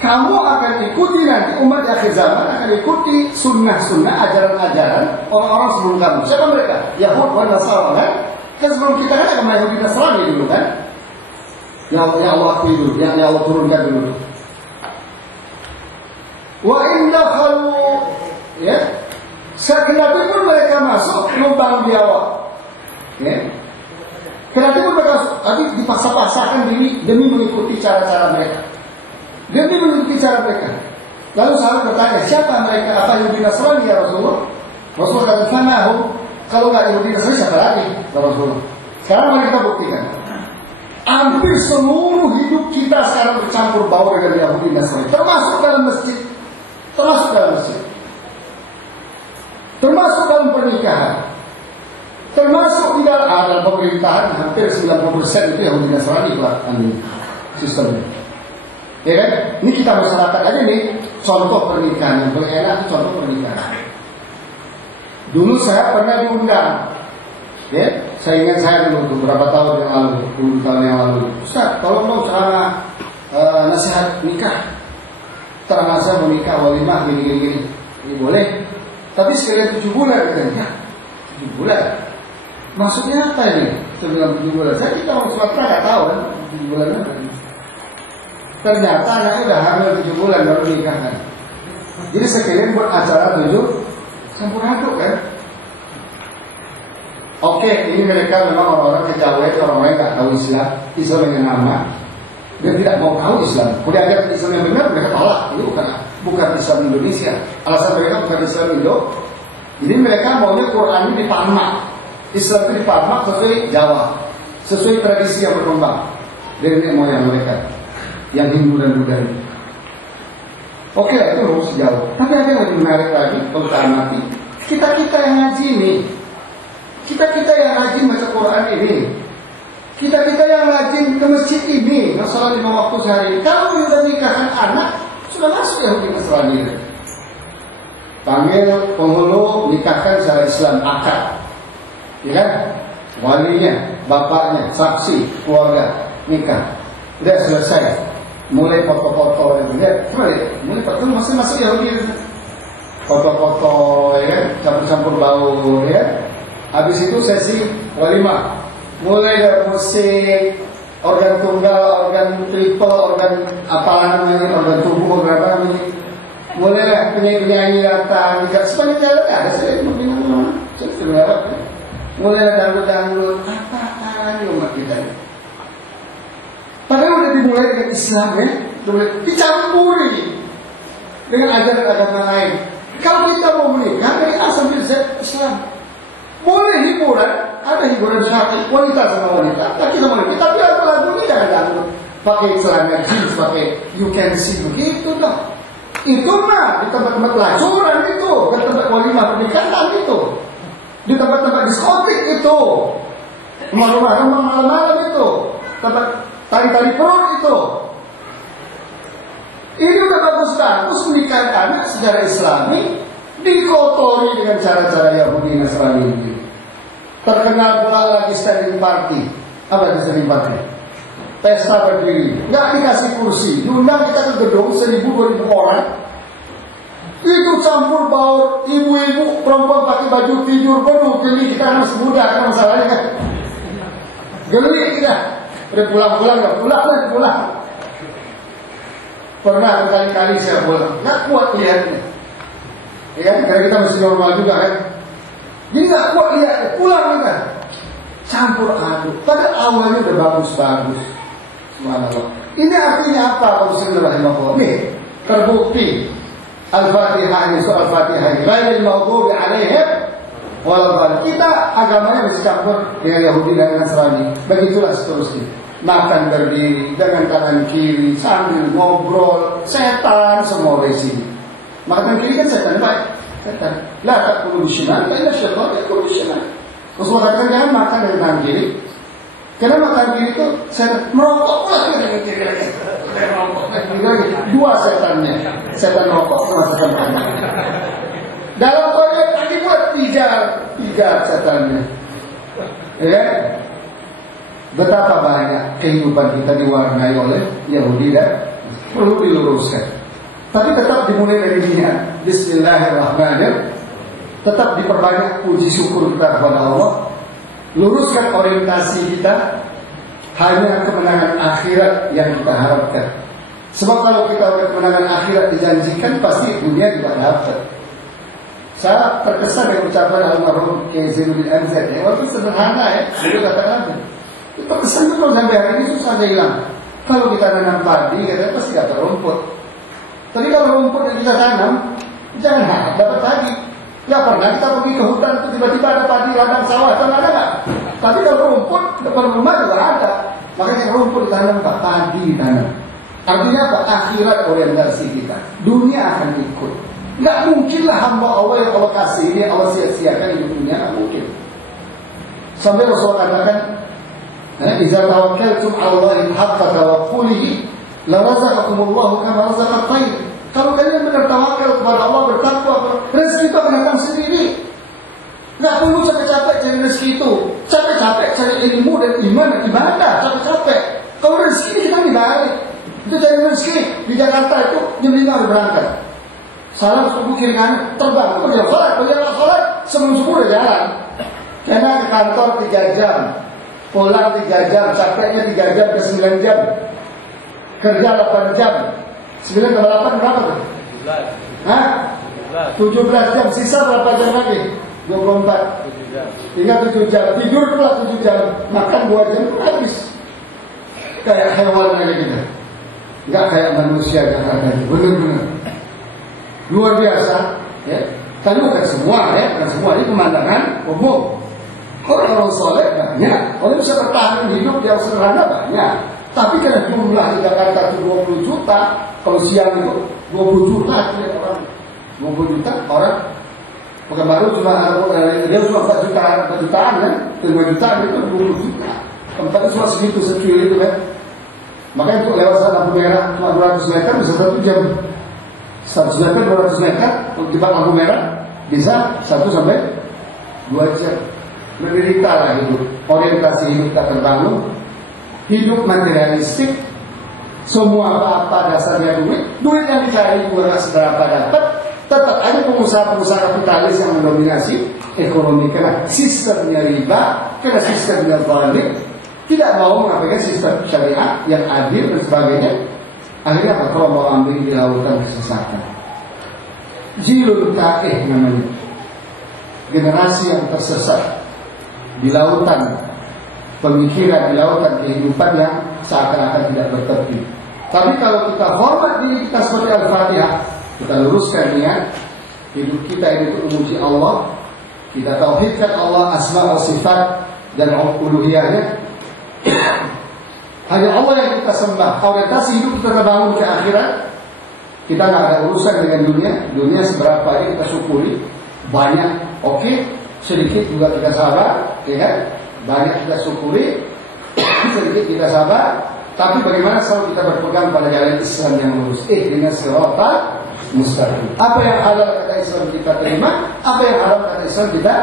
Kamu akan ikuti nanti umat akhir zaman akan ikuti sunnah-sunnah, ajaran-ajaran orang-orang sebelum kamu. Siapa mereka? Yahud dan Nasrani kan? Kan sebelum kita kan ada Yahudi dan Nasrani dulu kan? Yang Allah dulu, yang Allah turunkan dulu. Wa in dakhalu, ya, sekenati pun mereka masuk lubang biawak, ya. Kenapa pun mereka tadi dipaksa-paksakan demi mengikuti cara-cara mereka, demi mengikuti cara mereka. Lalu sahabat bertanya, siapa mereka? Apa Yahudi Nasrani ya Rasulullah? Rasulullah kata, "Fanahum." Kalau nggak Yahudi Nasrani siapa lagi? Ya Rasulullah. Sekarang mari kita buktikan. Hampir seluruh hidup kita sekarang bercampur baur dengan Yahudi Nasrani, termasuk dalam masjid, termasuk dalam pernikahan, termasuk di dalam pemerintahan. Hampir 90% itu Yahudi Nasrani sistemnya. Ya kan? Ini kita masyarakat aja nih, contoh pernikahan yang paling enak itu contoh pernikahan. Dulu saya pernah diundang. Ya, saya ingat saya dulu beberapa tahun yang lalu, 10 tahun yang lalu. Ustaz, tolong dong cara nasihat nikah. Terang saya mau nikah walimah gini. Ini boleh. Tapi sekalian 7 bulan katanya. 7 bulan. Maksudnya apa ini? Saya bilang 7 bulan. Saya kita orang Sumatera nggak tahu kan 7 bulan apa. Ternyata anaknya udah hamil 7 bulan baru nikah kan. Jadi sekalian buat acara 7 campur aduk kan. Oke, ini mereka memang orang-orang kejawen, orang-orang yang tak tahu Islam dengan nama, dan tidak mau tahu Islam. Kemudian ada Islam yang benar, mereka tolak. Ini bukan Islam Indonesia. Alasan mereka bukan Islam Indo. Jadi mereka maunya Quran ini diparmak, Islam itu diparmak sesuai Jawa, sesuai tradisi yang berkembang dari nenek moyang mereka, yang Hindu dan Buddha. Oke, itu harus jauh. Tapi ada yang lebih menarik lagi kalau kita amati. Kita yang ngaji nih. Kita yang rajin baca Quran ini, kita yang rajin ke masjid ini, masalah 5 waktu sehari. Kalau sudah nikahkan anak, sudah masuk Yahudi Nasrani. Panggil penghulu, nikahkan secara Islam, akad, ya kan? Walinya, bapaknya, saksi, keluarga, nikah. Udah selesai. Mulai foto-foto, lihat, mulai foto masuk Yahudi. Foto-foto, ya kan? Campur-campur bau, ya. Habis itu sesi walimah, mulai dari musik, organ tunggal, organ triple, organ apa namanya, organ tubuh, organ apa namanya, mulai penyanyi datang, tidak sepanjang jalan ada saya membina, mulai dangdut, apaan umat kita ini. Padahal udah dimulai dengan Islam ya, dicampuri dengan ajaran agama lain. Kalau kita mau menikah dari A sampai Z Islam. Boleh hiburan, ada hiburan syar'i, wanita sama wanita, laki sama laki, tapi lagu ini jangan dangdut. Pakai celana jeans, pakai you can see begitu dah. Itu mah di tempat-tempat lacuran itu, di tempat walimah pernikahan itu, di tempat-tempat diskotik itu, malam-malam itu, tempat tari-tari perut itu. Ini udah bagus menikahkan anak secara Islami. Dikotori dengan cara-cara Yahudi Nasrani ini. Terkenal pula lagi standing party. Apa itu standing party? Pesta berdiri. Nggak dikasih kursi. Diundang kita ke gedung 1.000-2.000 orang. Itu campur baur ibu-ibu perempuan pakai baju tidur penuh. Jadi kita masih muda kan masalahnya kan. Geli kita. Udah pulang-pulang, nggak pulang. Pernah berkali-kali saya pulang, nggak kuat lihatnya. Ya, karena kita masih normal juga kan. Jadi nggak kuat lihatnya, pulang kita. Campur aduk. Pada awalnya udah bagus-bagus. Subhanallah. Ini artinya apa? Kalau Bismillahirrahmanirrahim. Nih, terbukti. Al-Fatihah ini soal Fatihah ini. Ghairil maghdubi alaihim walaupun kita agamanya bercampur dengan Yahudi dan Nasrani. Begitulah seterusnya. Makan berdiri dengan tangan kiri sambil ngobrol. Setan semua di sini. Makan kiri kan setan baik. Setan. La takulu bisyimal, illa syaitan yakulu bisyimal. Rasulullah katakan jangan makan dengan tangan kiri. Karena makan kiri itu setan merokok pula dengan kiri lagi. Dua setannya. Setan rokok sama setan makan. Dalam Quran tadi buat tiga setannya. Ya. Betapa banyak kehidupan kita diwarnai oleh Yahudi dan perlu diluruskan. Tapi tetap dimulai dari niat. Bismillahirrahmanirrahim. Tetap diperbanyak puji syukur kita kepada Allah. Luruskan orientasi kita hanya kemenangan akhirat yang kita harapkan. Sebab kalau kita kemenangan akhirat dijanjikan, pasti dunia tidak dapat. Saya terkesan dengan ucapan almarhum Kiai Zainuddin MZ. Walaupun sederhana ya, itu kata-kata. Terkesan betul sampai hari ini susah dia hilang. Kalau kita tanam padi, katanya pasti dapat rumput. Tapi kalau rumput yang kita tanam, jangan harap dapat padi. Gak pernah kita pergi ke hutan itu tiba-tiba ada padi ladang sawah, atau ada nggak? Tapi kalau rumput depan rumah juga ada. Makanya rumput ditanam, Pak, padi ditanam. Artinya apa? Akhirat orientasi kita. Dunia akan ikut. Nggak mungkinlah hamba Allah yang Allah kasih ini Allah sia-siakan hidup dunia, nggak mungkin. Sampai Rasulullah katakan, "Idza tawakkaltum 'ala Allahi haqqa tawakkulihi, la razaqakumullahu kama razaqat tayr." Kalau kalian benar tawakal kepada Allah, bertakwa, rezeki itu akan datang sendiri. Nggak perlu capek-capek cari rezeki itu. Capek-capek cari ilmu dan iman dan ibadah. Capek-capek. Kalau rezeki kita dibalik. Itu cari rezeki di Jakarta itu jam 5 harus berangkat. Salam subuh kiri kanan terbang. Kerja sholat sebelum subuh udah jalan. Karena ke kantor 3 jam, pulang 3 jam, capeknya 3 jam ke 9 jam, kerja 8 jam. 9 tambah 8 berapa tuh? 17. Hah? 17 jam. Sisa berapa jam lagi? 24. 7 jam. Tinggal 7 jam. Tidur pula 7 jam. Makan 2 jam habis. Kayak hewan aja kita. Nggak kayak manusia Jakarta. Benar-benar. Luar biasa. Ya. Tapi bukan semua ya. Bukan semua. Ini pemandangan umum. Orang-orang soleh banyak. Orang bisa bertahan hidup yang sederhana banyak. Tapi karena jumlah di Jakarta itu 20 juta, kalau siang itu 20 juta orang, 20 juta orang, bukan baru cuma dia cuma 4 jutaan kan, 5 jutaan itu 20 juta, tempatnya cuma segitu secuil itu kan, makanya untuk lewat lampu merah cuma 200 meter bisa 1 jam, 100 meter 200 meter untuk jebak lampu merah bisa 1 sampai 2 jam, menderita lah hidup, orientasi hidup tak terbangun. Hidup materialistik, semua apa-apa dasarnya duit yang dicari juga nggak seberapa dapat, tetap ada pengusaha-pengusaha kapitalis yang mendominasi ekonomi karena sistemnya riba, karena sistemnya balik, tidak mau mengabaikan sistem syariat yang adil dan sebagainya. Akhirnya apa? Kalau mau ambil di lautan kesesatan, jilul ta'ih namanya, generasi yang tersesat di lautan pemikiran, di lautan kehidupan yang seakan-akan tidak bertepi. Tapi kalau kita hormat diri kita seperti Al-Fatihah, kita luruskan niat, hidup kita ini untuk memuji Allah, kita tauhidkan Allah, asma wa sifat dan uluhiyahnya. Hanya Allah yang kita sembah. Orientasi hidup kita bangun ke akhirat. Kita nggak ada urusan dengan dunia. Dunia seberapa ini kita syukuri, banyak, oke, sedikit juga kita sabar, ya kan? Banyak kita syukuri, sedikit kita sabar. Tapi bagaimana kalau kita berpegang pada jalan Islam yang lurus? Ihdinas siratal mustaqim. Apa yang halal kata Islam kita terima, apa yang haram kata Islam kita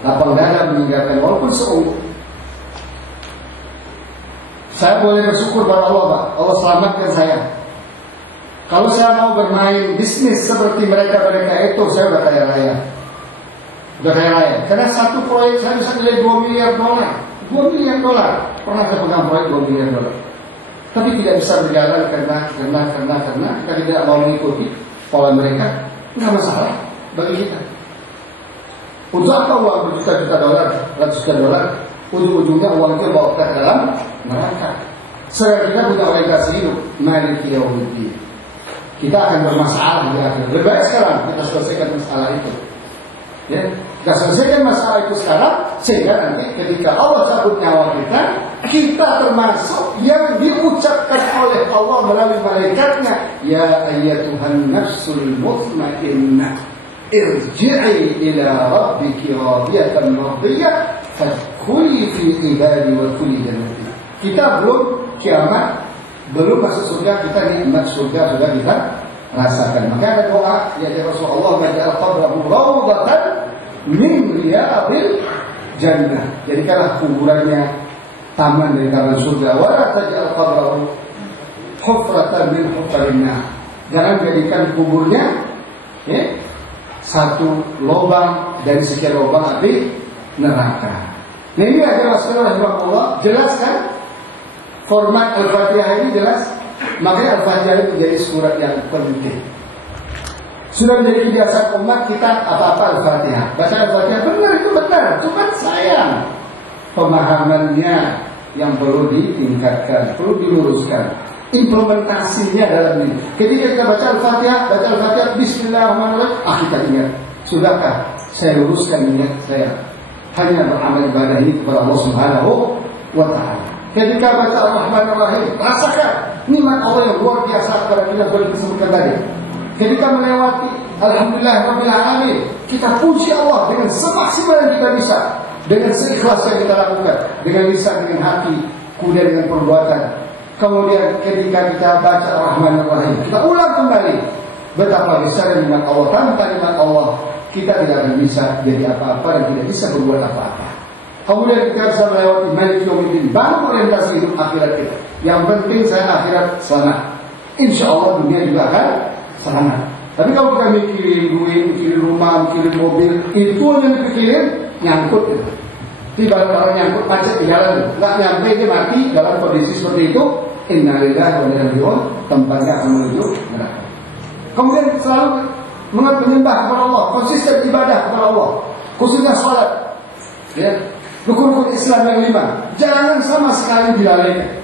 lapang dada meninggalkan, walaupun seumur. Saya boleh bersyukur pada Allah, Pak. Allah selamatkan saya. Kalau saya mau bermain bisnis seperti mereka-mereka itu, saya udah kaya raya. Udah kaya raya. Karena satu proyek saya bisa nilai $2 miliar. $2 miliar. pernah saya pegang proyek 2 miliar dolar. Tapi tidak bisa berjalan karena kita tidak mau mengikuti pola mereka. Nggak masalah bagi kita. Untuk apa uang berjuta-juta dolar, ratus juta dolar? Ujung-ujungnya uang itu bawa ke dalam neraka. Sekarang kita punya orientasi hidup, maliki yaumiddin. Kita akan bermasalah di akhir. Lebih baik sekarang kita selesaikan masalah itu. Ya, kita selesaikan masalah itu sekarang, sehingga nanti ketika Allah cabut nyawa kita termasuk yang diucapkan oleh Allah melalui malaikatnya, ya ayyatuhan nafsul mutmainnah, irji'i ila rabbiki radiyatan mardiyah, fadkhuli fi ibadi wa kulli jannatin. Kita belum kiamat, belum masuk surga, kita nikmat surga sudah kita rasakan. Maka ada doa ya Rasulullah, majal qabrahu rawdatan min riyadil jannah. Jadikanlah kuburannya taman dari taman surga. Wa la tajal qabrahu hufratan min hufarinna. Jangan jadikan kuburnya satu lubang dari sekian lubang api neraka. Nah ini adalah Allah jelaskan format Al-Fatihah ini jelas. Makanya Al-Fatihah itu menjadi surat yang penting. Sudah menjadi kebiasaan umat kita apa-apa Al-Fatihah. Baca Al-Fatihah benar itu benar. Cuma sayang pemahamannya yang perlu ditingkatkan, perlu diluruskan. Implementasinya dalam ini. Ketika kita baca Al-Fatihah, Bismillahirrahmanirrahim. Kita ingat, sudahkah saya luruskan niat saya hanya beramal ibadah ini kepada Allah Subhanahu wa Ta'ala. Ketika baca Ar-Rahmanir-Rahim, rasakan nikmat Allah yang luar biasa kepada kita boleh disebutkan tadi. Ketika melewati Alhamdulillah Rabbil Alamin, kita puji Allah dengan semaksimal yang kita bisa, dengan seikhlas yang kita lakukan, dengan lisan, dengan hati, kemudian dengan perbuatan. Kemudian ketika kita baca Ar-Rahmanir-Rahim, kita ulang kembali betapa besar nikmat Allah. Tanpa nikmat Allah, kita tidak akan bisa jadi apa-apa dan tidak bisa berbuat apa-apa. Kemudian kita bisa melewati maliki yaumiddin, bangun orientasi hidup akhirat kita. Yang penting saya akhirat selamat. Insya Allah dunia juga akan selamat. Tapi kalau kita mikirin duit, mikirin rumah, mikirin mobil, itu yang dipikirin nyangkut gitu. Tiba-tiba orang nyangkut macet di jalan, nggak nyampe dia mati dalam kondisi seperti itu. Innalillahi wa inna ilaihi raji'un, tempatnya akan menuju neraka. Kemudian selalu menyembah kepada Allah, konsisten ibadah kepada Allah, khususnya salat. Ya. Rukun-rukun Islam yang 5 jangan sama sekali dilalaikan.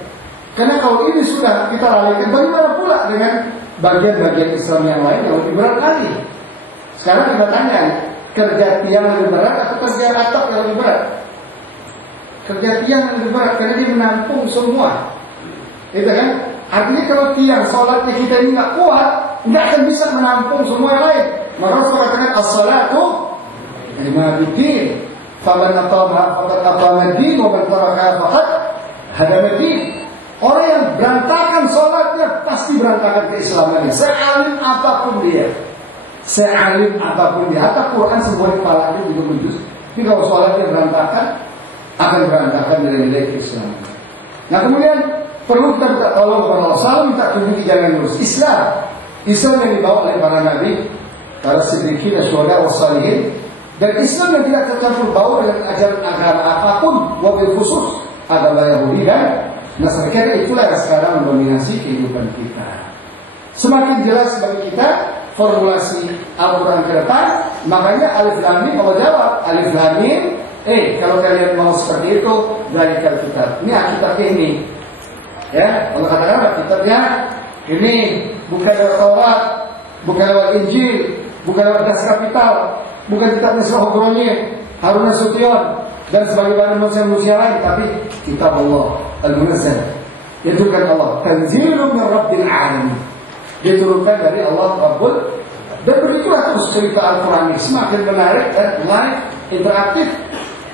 Karena kalau ini sudah kita lalaikan, bagaimana pula dengan bagian-bagian Islam yang lain yang lebih berat lagi? Sekarang kita tanya, kerja tiang lebih berat atau kerja atap yang lebih berat? Kerja tiang yang lebih berat karena dia menampung semua. Itu kan? Artinya kalau tiang sholatnya kita ini nggak kuat, nggak akan bisa menampung semua yang lain. Maka Rasul katakan as-salatu limaduddin. Faman aqama faqad aqama ad-din wa man taraka faqad hadama ad-din. Orang yang berantakan sholatnya pasti berantakan keislamannya. Sealim apapun dia, hatta Quran semua kepalanya juga menjus. Tapi kalau sholatnya berantakan, akan berantakan nilai-nilai keislaman. Nah kemudian perlu kita minta tolong kepada Allah, selalu minta tunjuki jalan lurus. Islam yang dibawa oleh para nabi, para siddiqin, syuhada, wassalihin. Dan Islam yang tidak tercampur baur dengan ajaran agama apapun, wabil khusus agama Yahudi dan Nasrani. Itulah yang sekarang mendominasi kehidupan kita. Semakin jelas bagi kita formulasi Al-Quran ke depan, makanya Alif Lam Mim Allah jawab, Alif Lam Mim, kalau kalian mau seperti itu, zalikal kitab. Ini Alkitab ini. Ya, Allah katakan kitabnya ini bukan lewat Taurat, bukan lewat Injil, bukan lewat Das Kapital, bukan kitabnya Surah Al-Qur'an, Harun Nasution dan sebagaimana manusia lain, tapi kitab Allah Al-Munazzal. Diturunkan Allah, tanzilun min Rabbil Alamin. Diturunkan dari Allah Rabbul. Dan begitulah terus cerita Al-Qur'an ini semakin menarik dan live, interaktif.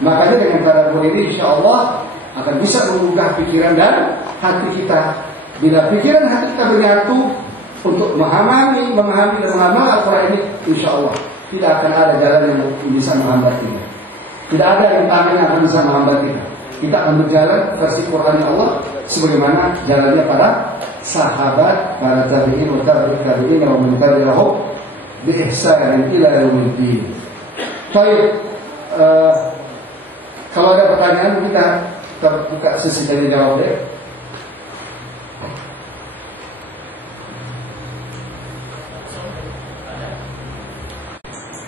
Makanya dengan cara ini insyaallah akan bisa menggugah pikiran dan hati kita. Bila pikiran hati kita bersatu untuk memahami dan mengamalkan Al-Quran ini, insya Allah tidak akan ada jalan yang bisa menghambat kita. Tidak ada rintangan yang akan bisa menghambat kita. Kita akan berjalan versi Quran Allah sebagaimana jalannya para sahabat, para tabi'in, tabi'in yang memintadirahum bi ihsan ila yaumiddin. Baik, kalau ada pertanyaan kita terbuka sesi tanya jawab deh.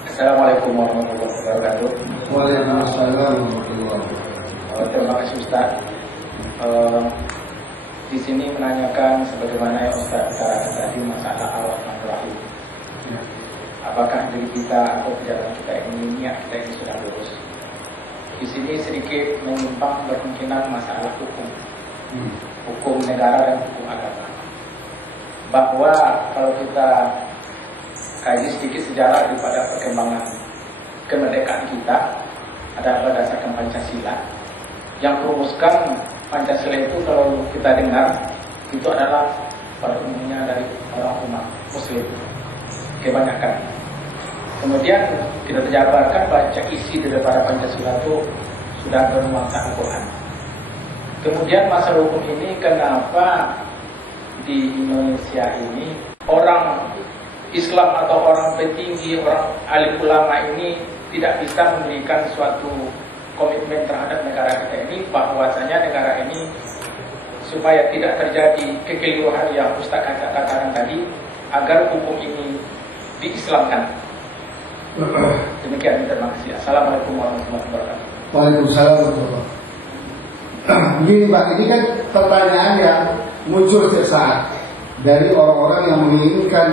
Assalamualaikum warahmatullahi wabarakatuh. Waalaikumsalam warahmatullahi wabarakatuh. Terima kasih Ustaz. Di sini menanyakan sebagaimana yang Ustaz utarakan tadi masalah Ar-Rahmanur-Rahim. Apakah diri kita atau perjalanan kita ini, niat kita ini sudah lurus? Di sini sedikit menyimpang berkemungkinan masalah hukum negara dan hukum agama. Bahwa kalau kita kaji sedikit sejarah daripada perkembangan kemerdekaan kita, ada berdasarkan Pancasila. Yang merumuskan Pancasila itu kalau kita dengar itu adalah pada umumnya dari orang umat Muslim kebanyakan. Kemudian kita terjabarkan baca isi daripada Pancasila itu sudah bernuansa Al-Quran. Kemudian masalah hukum ini kenapa di Indonesia ini orang Islam atau orang petinggi, orang alim ulama ini tidak bisa memberikan suatu komitmen terhadap negara kita ini, bahwasanya negara ini supaya tidak terjadi kekeliruan yang Ustaz katakan tadi, agar hukum ini diislamkan. Demikian, terima kasih. Assalamualaikum warahmatullahi wabarakatuh. Waalaikumsalam warahmatullahi wabarakatuh. Begini Pak, ini kan pertanyaan yang muncul sesaat dari orang-orang yang menginginkan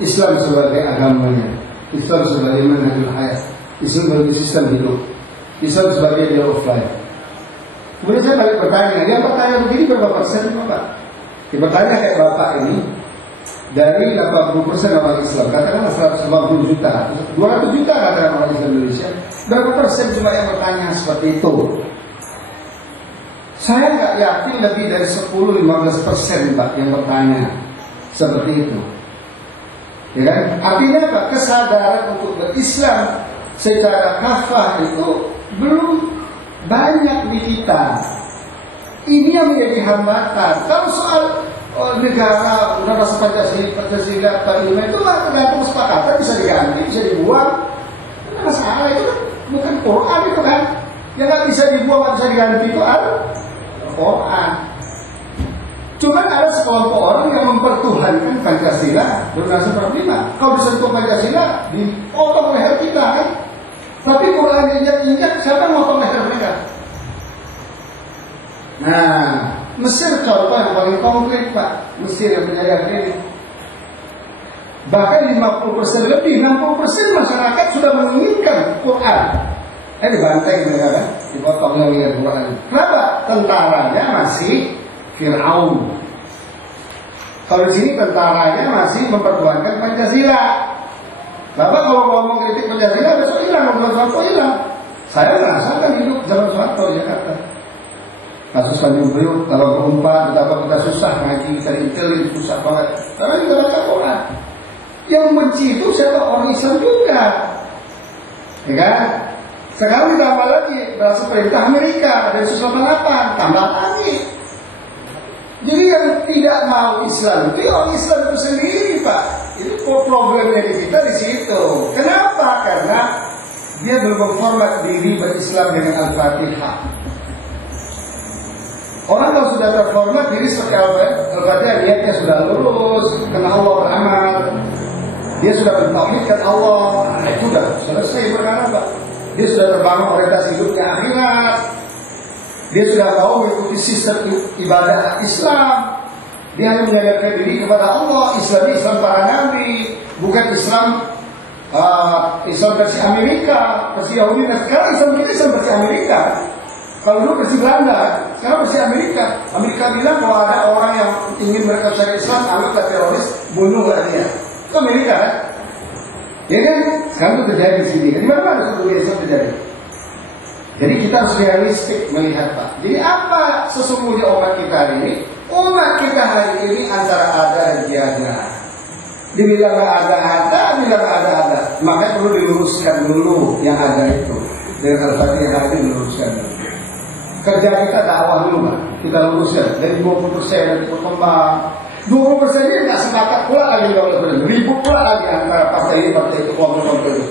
Islam sebagai agamanya, Islam sebagai manhajul hayat, Islam sebagai sistem hidup, Islam sebagai way of life. Kemudian saya balik bertanya, dia bertanya begini berapa persen Bapak? Dia bertanya kayak Bapak ini, dari 80% orang Islam, katakanlah 150 juta, 200 juta katakan orang Islam Indonesia, berapa persen cuma yang bertanya seperti itu? Saya nggak yakin lebih dari 10-15% Pak yang bertanya seperti itu. Ya kan? Artinya apa? Kesadaran untuk berislam secara kafah itu belum banyak di kita. Ini yang menjadi hambatan. Kalau soal negara udah rasa Pancasila 45 itu lah tergantung kesepakatan, bisa diganti, bisa dibuang. Itu masalah, itu kan bukan Quran itu kan. Yang nggak bisa dibuang, nggak bisa diganti itu Al-Quran. Cuma ada sekelompok orang yang mempertuhankan Pancasila berdasarkan 45. Kalau disentuh Pancasila, dipotong leher kita kan. Tapi Quran injak-injak, siapa yang motong leher mereka? Nah, Mesir contoh yang paling konkret Pak. Mesir yang menjadi ini. Bahkan 50% lebih, 60% masyarakat sudah menginginkan Quran. Dibanteng mereka kan, dipotong leher Quran. Kenapa? Tentaranya masih Fir'aun. Kalau di sini tentaranya masih memperjuangkan Pancasila. Bapak kalau ngomong kritik Pancasila besok hilang, zaman Soeharto hilang. Saya merasakan hidup zaman Soeharto di Jakarta. Kasus Tanjung Priok, kalau berumpat, betapa kita susah ngaji, kita intelin, susah banget. Karena kita baca Quran. Yang benci itu siapa? Orang Islam juga. Ya kan? Sekarang ditambah lagi berasa perintah Amerika dari 188, tambah lagi. Jadi yang tidak mau Islam itu orang Islam itu sendiri Pak. Itu problemnya di kita di situ. Kenapa? Karena dia belum memformat diri berislam dengan Al-Fatihah. Orang kalau sudah terformat diri seperti Al-Fatihah, niatnya sudah lurus, kenal Allah beramal, dia sudah mentauhidkan Allah, itu sudah selesai perkara Pak. Dia sudah terbangun orientasi hidupnya akhirat. Dia sudah tahu mengikuti sistem ibadah Islam. Dia hanya menyadarkan diri kepada Allah. Islam para nabi, bukan Islam versi Amerika, versi Yahudi. Sekarang Islam versi Amerika. Kalau dulu versi Belanda, sekarang versi Amerika. Amerika bilang kalau ada orang yang ingin mereka cari Islam, anggaplah teroris, bunuhlah dia. Itu Amerika kan? Ya kan? Sekarang itu terjadi di sini. Di mana ada sebuah Islam terjadi? Jadi kita harus realistik melihat Pak. Jadi apa sesungguhnya umat kita ini? Umat kita hari ini antara ada dan tiada. Dibilang ada, bilang ada. Makanya perlu diluruskan dulu yang ada itu. Dengan Al-Fatihah yang diluruskan dulu. Kerja kita dakwah dulu Pak. Kita luruskan. Dari 20% nanti berkembang. 20% ini nggak sepakat pula lagi. Ribut pula lagi antara partai ini, partai itu, kelompok itu.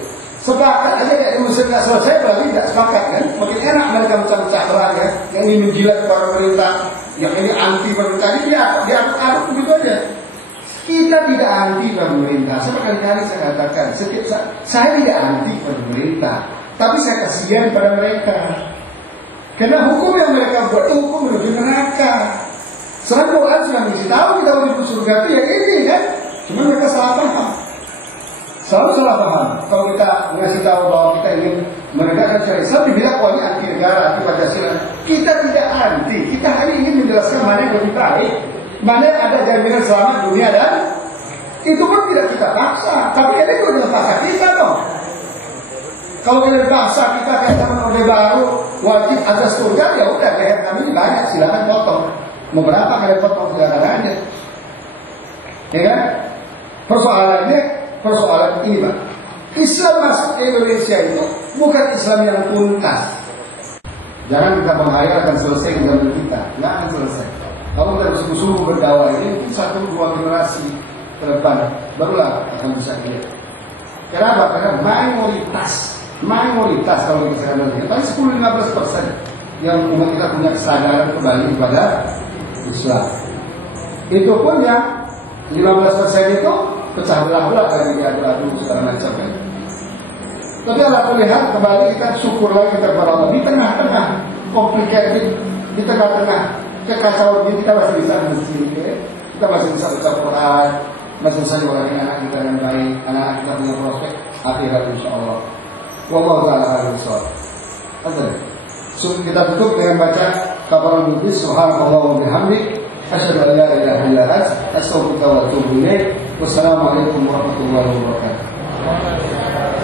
Sepakat aja ya, Mesir nggak selesai berarti nggak sepakat kan? Makin enak mereka mencari caranya, yang ini menjilat kepada pemerintah, yang ini anti pemerintah, ini diaduk-aduk begitu aja. Kita tidak anti pemerintah. Sekali-kali saya katakan, saya tidak anti pemerintah, tapi saya kasihan pada mereka. Karena hukum yang mereka buat itu hukum menuju neraka. Selain Quran sudah mesti tahu kita menuju surga itu ya ini kan, cuma mereka salah paham. Selalu salah paham. Kalau kita mengasih tahu bahwa kita ingin menegakkan syariat Islam, dibilang wajib anti negara, anti Pancasila. Kita tidak anti. Kita hanya ingin menjelaskan mana yang lebih baik, mana yang ada jaminan selamat dunia dan itu pun tidak kita paksa. Tapi ini sudah paksa kita dong. Kalau kita paksa kita kayak teman Orde Baru wajib atas surga, ya udah leher kami banyak, silakan potong. Mau berapa kalian potong silakan aja. Ya kan? Persoalan ini, Pak. Islam masuk ke Indonesia itu bukan Islam yang tuntas. Jangan kita menghayal akan selesai di zaman kita. Nggak akan selesai. Kalau kita bersungguh-sungguh berdakwah ini 1-2 generasi ke depan barulah akan bisa lihat. Kenapa? Karena mayoritas kalau kita sekarang lihat, paling 10-15% yang umat kita punya kesadaran kembali kepada Islam. Itu pun yang 15% itu pecah belah dari diadu-adu segala macam kan. Tapi Allah lihat kembali kita syukur lagi kepada Allah di tengah-tengah komplikasi, di tengah-tengah kekacauan ini kita masih bisa masjid, kita masih bisa baca Quran, masih bisa doakan anak kita yang baik, anak kita punya prospek akhirat insyaallah. Wallahu ta'ala a'lam bishawab. Kita tutup dengan baca kafaran bukti subhanallah wa bihamdik asyhadu an la ilaha illa anta astaghfiruka wa atubu ilaik. Wassalamualaikum warahmatullahi wabarakatuh.